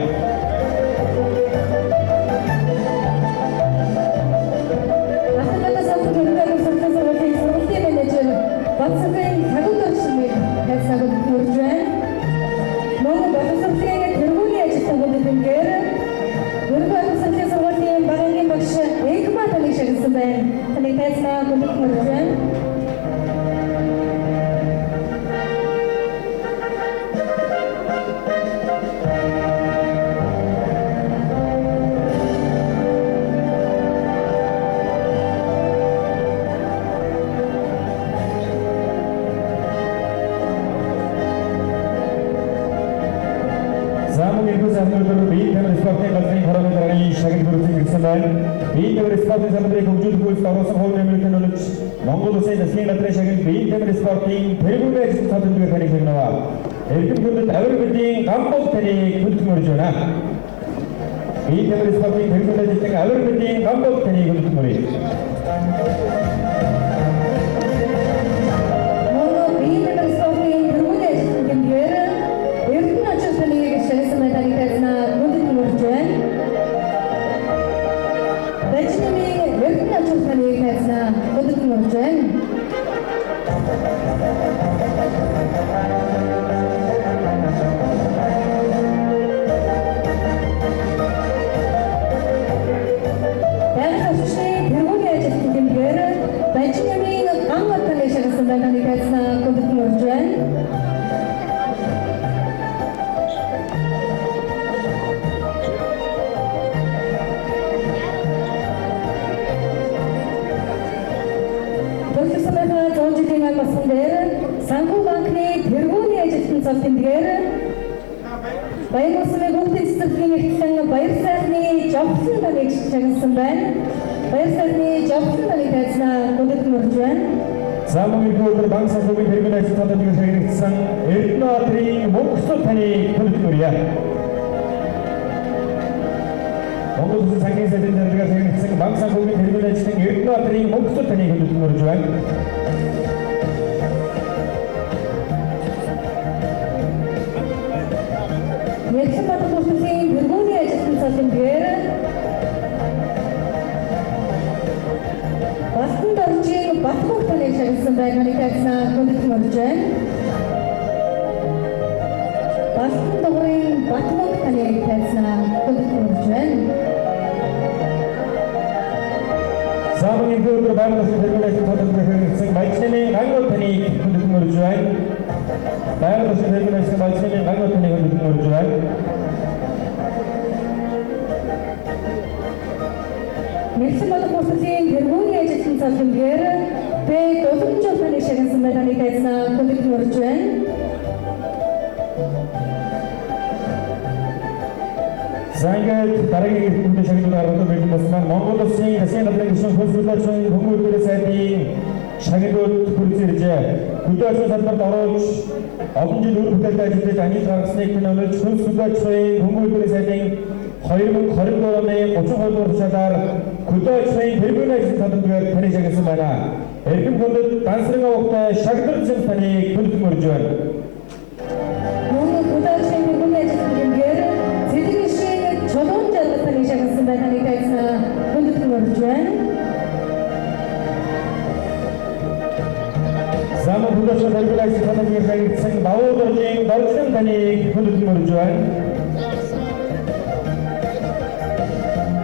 Батцбэгийн тагуулгын сургуулийн менежер Батцбэгийн тагуулгын шаны хайцаагд хүрж байна. Монгол боловсролын тэргүүний ажилтнууд бэлэнгээр Ерөнхий сургуулийн багийн багш Экмат али шагнасан байна. Таны хайцаагд хүрж байна. спортын газрын хорооны дараагийн шагнал бүрэлдэхүүн гэсэн байна. Биеийн тамирын спортын салбарыг хөгжүүлэх үйлс оруулсан хувийн эмнэлгийн өнөж Монгол Улсын засгийн газрын шагнал биеийн тамирын спортын тэргүүний ажил цаатдаг таныг хэмнэв. Эрдэм хүндэт авир бүдийн гамбол таныг хүндэтмөрж байна. Биеийн тамирын спортын тэргүүний ажилтан авир бүдийн гамбол таныг хүндэтмөрье. Санхүү банкны тэргүүний ажилтны цал тэмдгээр Баян улсын бүгдийн цэцэрлэгийн эрхлэн баяр сайхны жавхлан баныг шагнасан байна. Баяр сайхны жавхлан баныг хайцнаа хүндэтгэн байна. Самугийн өдөр банк санхүүгийн тэргүүний ажил цаатдаг шагнагдсан Эрдэнэтрийн мөнгөцөд таныг хүндэтгэнүрье. Монгол Улсын санхүүгийн сайдын зэрэгээр шагнагдсан банк санхүүгийн тэргүүний ажлын Эрдэнэтрийн мөнгөцөд таныг хүндэтгэнүрж байна. Мерхен Батбат улсын тэргүүний ажилтны цал тэмдгээр Батхан доржийн Батбат таныг шагнасан байгааны хайцнаа хүндэтгэн байна. Батхан дугрын Батбат таныг хайцнаа хүндэтгэн байна. Самугийн өдөр баян улсын тэргүүний ажил цаатдаг шагнагдсан Баячнамын гангот таныг хүндэтгэн байна. Баян улсын тэргүүний ажил Баячнамын гангот таныг хүндэтгэн байна. Мерхен Батбат улсын тэргүүний ажилтны цал тэмдгээр Бэ дуламжил таныг шагнасан байгааны хайцнаа хүндэтгэн байна. Зангад дараагийн хүндэт шагналыг аргадсан бэлэн болсон Монгол Улсын засгийн газрын гишүүн хөлсөлдөөчийн хүмүүстийн сайдын шагналууд хүрч иржээ. Хөдөөчийн салбарт оруулж олон жил үр бүтээлтэй ажиллаж анил гаргасныг өнөөж хөлсөлдөөчийн хүмүүстийн сайдын 2022 оны 32 дугаар шалаар хөдөөчийн тэргүүний ажил цаатдаг таныг шагнасан байна. Эрхэм хүндэт дансрын авахтай шагнал таныг хүндэтгэн байна. Монгол хөдөөчийн тэргүүний ажил тэмдгээр Чулуун жалгал таныг шагнасан байгааны хайцнаа хүндэтгэн байна. Замун хөдөөчийн тэргүүний ажил цаатдаг шагнагдсан Бавуу доржийн доржлон таныг хүндэтгэн байна.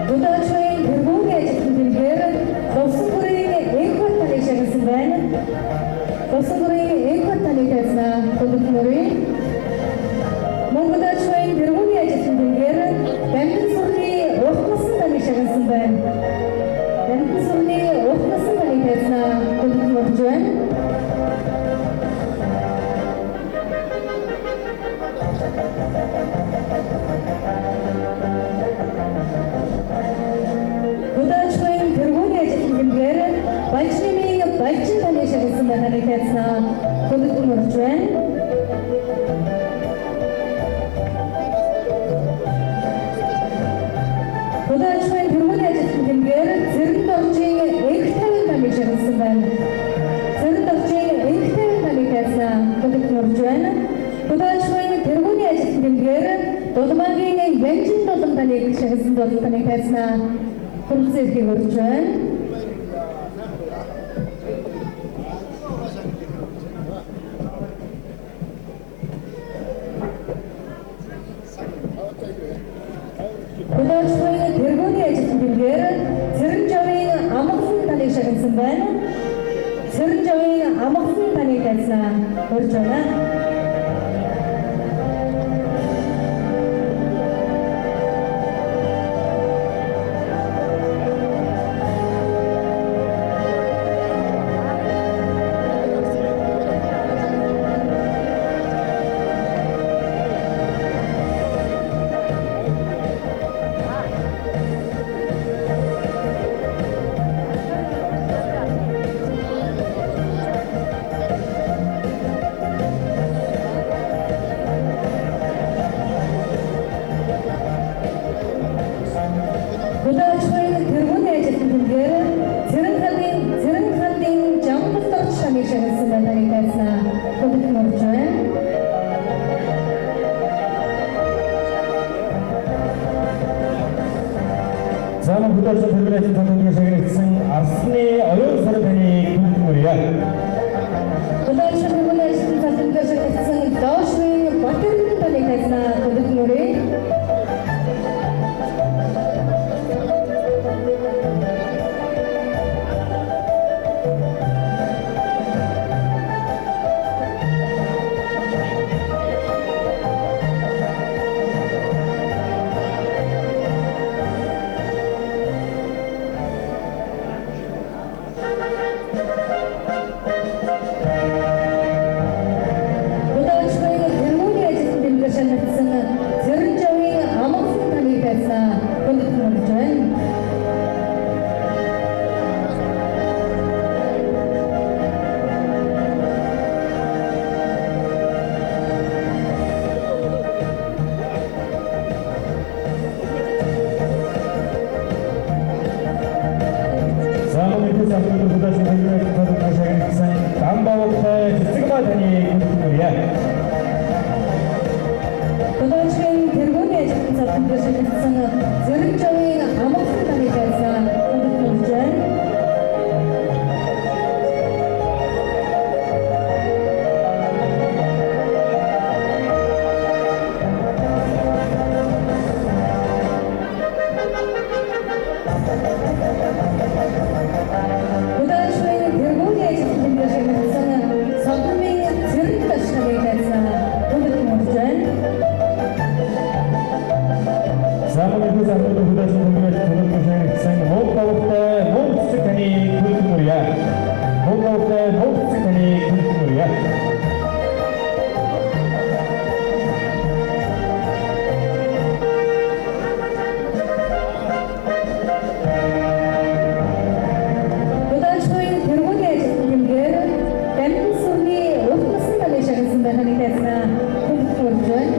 Хөдөөчийн тэргүүний ажил тэмдгээр Лувсан бүрийн Экмат таныг шагнасан байна. Лувсан бүрийн Экмат таныг хайцнаа хүндэтгэн байна. Монгол хөдөөчийн тэргүүний ажил тэмдгээр Бамбин сурны уртмасан таныг шагнасан байна. Бамбин сурны уртмасан таныг хайцнаа хүндэтгэн байна. Дулмаагийн Янжин дулам таныг шагнасан дулам таныг хайрцнаа хүрэлцээрхийг өргөж байна. Хөдөлгөөний тэргүүний ажилтны бэлгээр Цэрэнжавын амгалан таныг шагнасан байна. Цэрэнжавын амгалан таныг хайрцнаа өргөж байна. Хөдөлгөөний тэргүүний ажилтны бэлгээр Цэрэнхандын жамбалт таныг шагнасан байна таныг хайрцнаа өргөж байна. Заман хөдөлгөөний тэргүүний таныг шагнасан Арсны оюун сар таныг хүргэмээрье. Хөдөлгөөний ажилтны таныг шагнасан Доошны Батэрдэн таныг хайрцнаа өргөмөрье. Хөдөлгөөний тэргүүний ажилтны цалинтай шагнасан Цэрэнжавын амгалан таныг хайрцнаа өргөж байна. Хөдөлгөөний тэргүүний ажилтны шагнасан Содмын Цэрэнташ таныг хайрцнаа өргөж байна. Заман хөдөлгөөний таныг шагнасан Монгол тавтай Монгол таныг хүргэмээрье. Монгол тавтай Монгол таныг хүргэмээрье. Хөдөлгөөний тэргүүний ажилтны бэлгээр Дамжин сүрний уртмасан таныг шагнасан байна таныг хайрцнаа өргөж байна.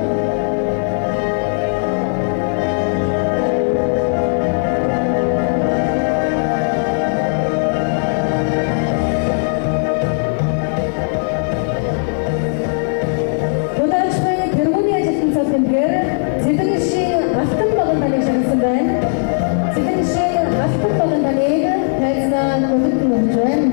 Хөдөлгөөний тэргүүний ажилтны цалин бэлгээр Цэдэншийн алтан баган таныг шагнасан байна. Цэдэншийн алтан баган таныг хайрцнаа өргөж байна.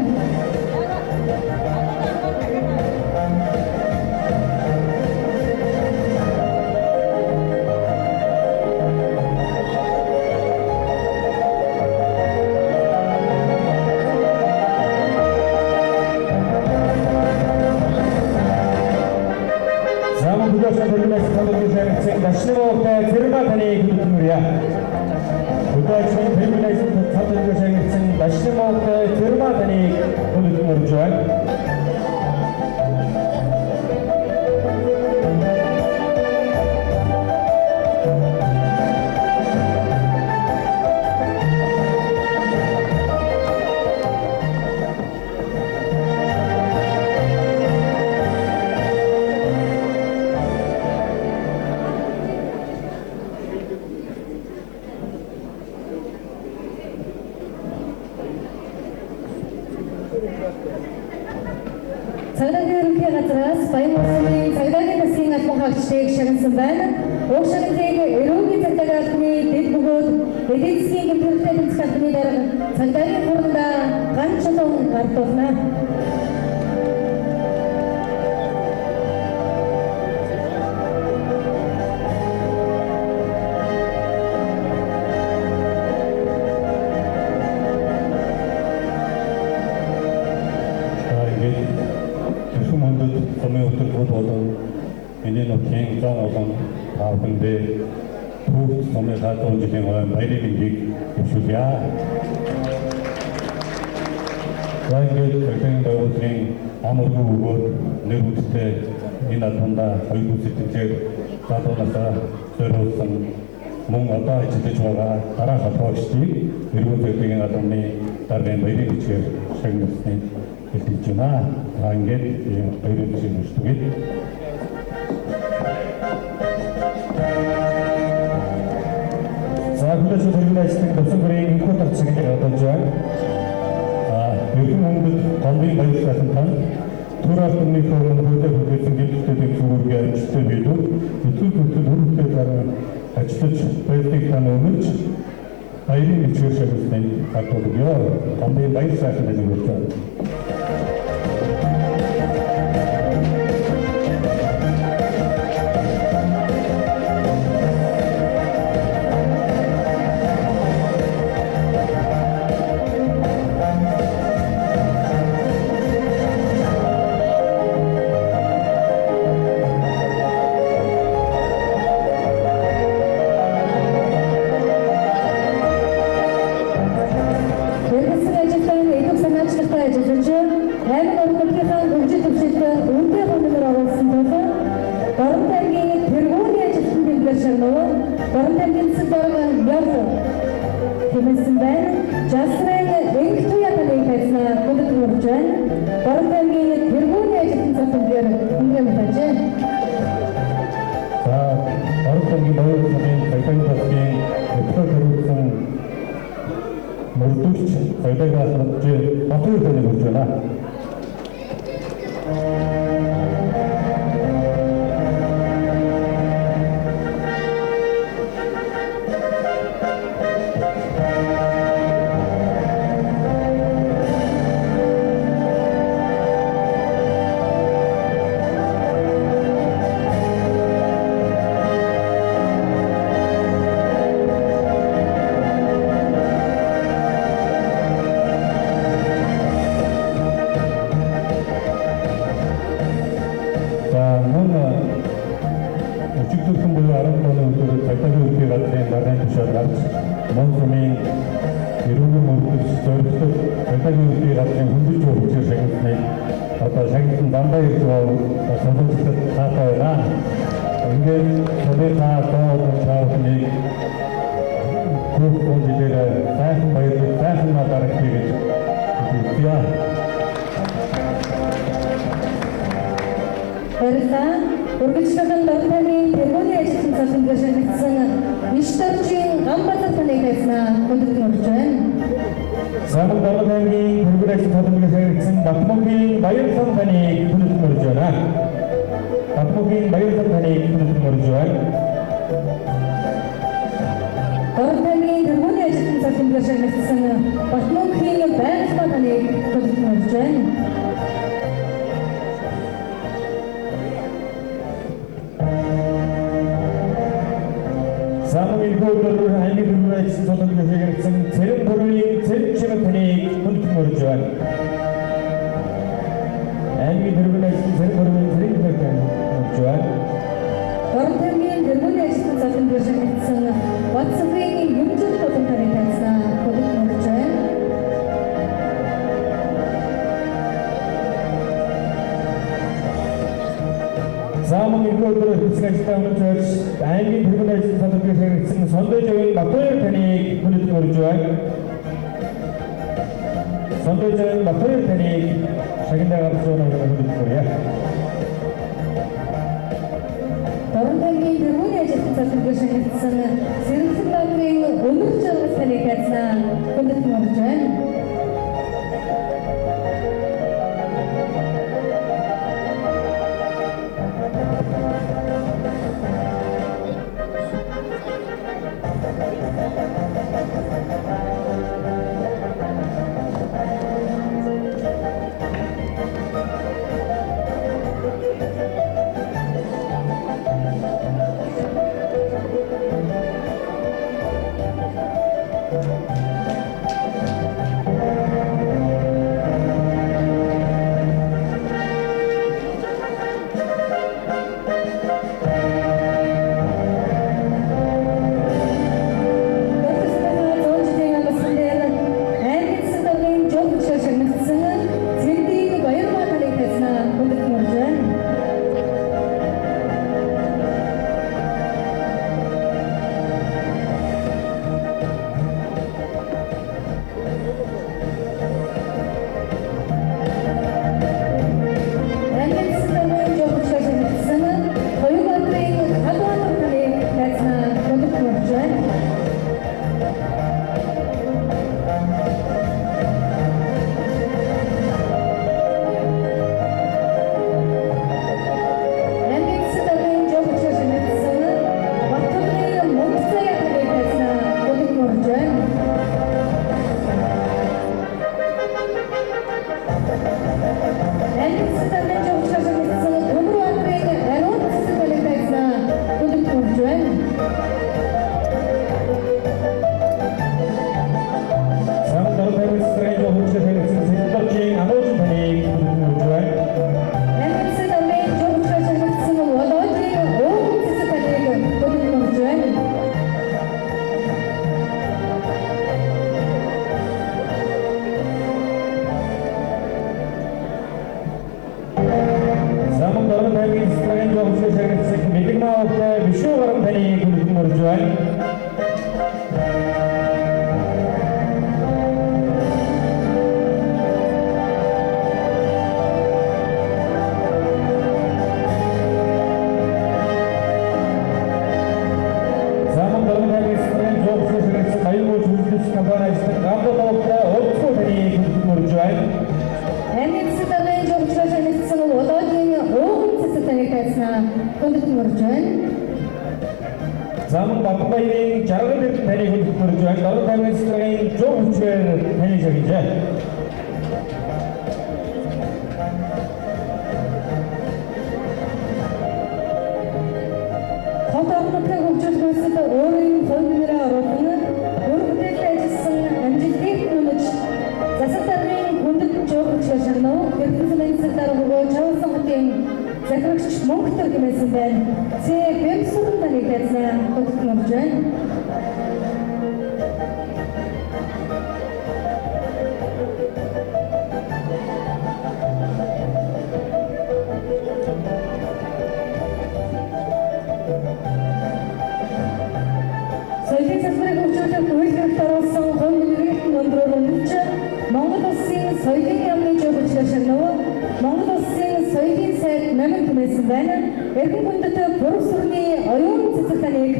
Заман хөдөлгөөний таныг шагнасан Дашнамтай Цэрэнма таныг хүргэмээрье. Хөдөлгөөний тэргүүний таныг шагнасан Дашнамтай Цэрэнма таныг хүргэмээрье. Цагдаагийн ерөнхий газраас Баян улсын цагдаагийн засгийн албан хаагчдыг шагнасан байна. Уушрын эрүүгийн цагдаагаасны дэд бөгөөд эдийн засгийн гэмтгэлтэй тэмцэхний дарга цагдаагийн хурандаа ганцхан гардуулна. Ini noteng jang orang tahun de tuh sampai satu jadi orang bayi ini sudah. Lagi kerjaan baru sering amur gubur nerusite ina tanda ayu sitte satu nasa terusan mengapa itu juga arah apa sih nerus kerjaan atau ni targen bayi ini juga sering itu cuma langit yang bayi itu sudah. Бүгдээс хэрэглээсдэг төвсгөрийн инхүү тавцгийг одож байна. Ерөн хүнд гомдын баярлалын тань Туралтны хөрөнгөтэй бүтэсэн гэлттэй зүгүүргээ ажилттай бидүү эцэг бүтэд хөрөнгөтэй дараа ажиллаж байдаг тань өмнөж баярын бичгээр шагналтай хатуулгоо гомдын баярлалын тань өгч байна. Замун дөрмөгийн зөвхөн хэрэгсэн баяргүй зүйлс компани ажлын гамдуудтай өлтгөө таны хөдөлмөрж байна. Амьдсалын жогчлоо нэгдсэн улаадын ууган цэцэг таныг тайснаа хөдөлмөрж байна. Замун Бамбайгийн жаргал таны хөдөлмөрж байна. Дөрмөгийн байгууллагын зөв хүчээр таны шагнажээ. Хотоорнотыг хөгжүүлэхэд өөрийн хөлбөрөө оруулсан өргөдөлтэй ажилласан амжилтыг үнэж засалтарын хүндэт жогчлоо шагнав. Хэрэгцээний дараагаар чавсан хотын захирагч Монголтор гэмээсэн байна. Вебсурн таныг тайснаа хөдөлмөрж байна. Соёлын салбарыг хөгжүүлэх үйлдвэрт оруулсан хөнгөлөлт өндрөөлөгч Монгол Улсын соёлын яамны жогчлоо шагнав. Монгол Улсын соёлын сайд намын гэмээсэн байна. Эрхэм хүндэт бүрсүрний оюун цэцэг таныг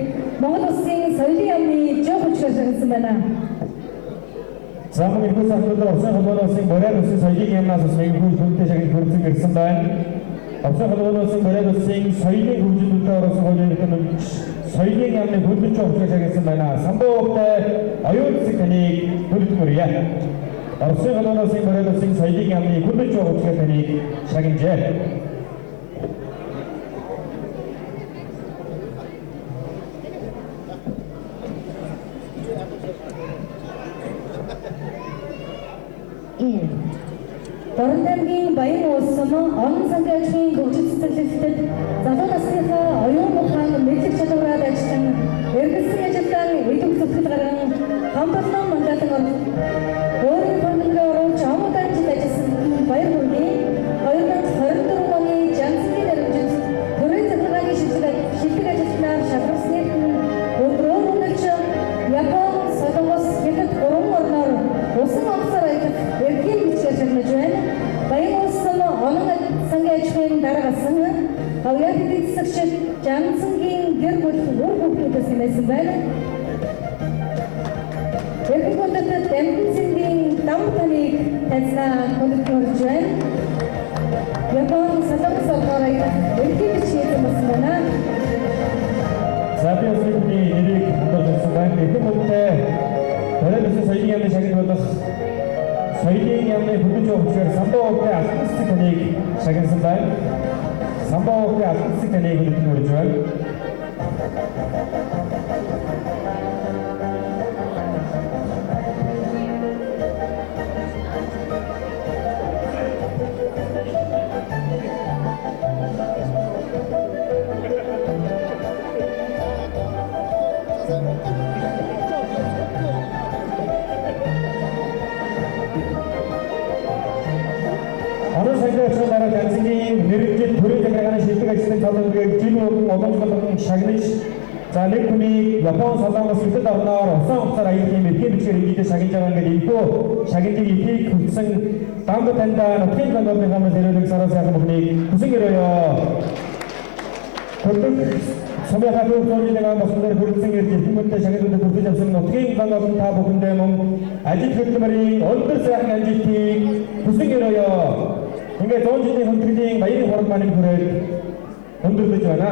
Монгол Улсын соёлын яамны жогчлоо шагнасан байна. Замун их санхүүл усан холбооноос моряд усын соёлын яамнаас ус мэггүй хүнтэй шагнаж хүрсэн ирсэн байна. Усан холбооноос моряд усын соёлын хөгжүүлэлтөд орсон хуулийн соёлын яамны хөдөлж өгч шагнасан байна. Самбуутай оюун цэцэг таныг хөдөлмөрье. Усан холбооноос моряд усын соёлын яамны хөдөлж өгч таныг шагнажээ. Дорнодамгийн баян улсам он сангаачийн хөгжил цэцэрлэгтэд залуу насныхаа оюун ухаан мэдлэг чадвараар ажиллан эргэлзэн ажилдаа идэвх зүтгэл гарган хамтлан мандатан өөрийн хөрөнгө оруулж амд ажил ажилласан баяр хүргэе. 2024 оны Жанцгийн нэрмжид төрийн захиргааны шилдэг ажилтнаар шалгасны өдрөө үнэлж Япон, Солонгос, Хятад 3 орноор усан онгоцоор аялах эрхийн хүчээр шагнаж байна. Баян улсам онон сангийн ажлын дараагасан хавьяа хэдийн засагч Жанцгийн гэр бүл үр хүүхдүүдээс нэмсэн байна. Эрхэм хүндэт Дамжингийн дам таныг тайзнаа хөдөлмөрж байна. Япон, Солонгос орноор аялах эрхийн хүчээр нэмсэн байна. Сабио Сэрний нэрийг хандуулсан байна. Эрхэм хүнтэй Төрөлсөн соёлын яамны шагнал болох соёлын яамны хөдөлж өгчээр Самбуутай алтан цэцэг таныг шагнасан байна. Самбуутай алтан цэцэг таныг хөдөлмөрж байна. Орон санхүүгийн дараа Жанцгийн мэрэгжил төрийн захиргааны шилдэг ажлын талбарыг жин уламжлалт шагнаж за нэг хүний Япон, Солонгос, Хятад орноор усан хугацаар аялах юм эрхийн бичгээр ингээд шагнаж байгаа ингээд инфо шагналыг ихийг хүртсэн дамб танда нутгийн замбарын хамт зэрэг сараа сайхан бүхнийг хүсэн өрөөё. Хөдөлгөөн Сумяха дүүргийн нэг амбасадор хүртсэн эрхийн хүнтэй шагналуудад хүргэж авсан нутгийн замбарын та бүхэндээ мөн ажил хөдөлмөрийн өндөр сайхан амжилтыг хүсэн өрөөё. Ингээд 100 жилийн хүндрэлийн баярын хурд маань хүрээд өндөрлөж байна.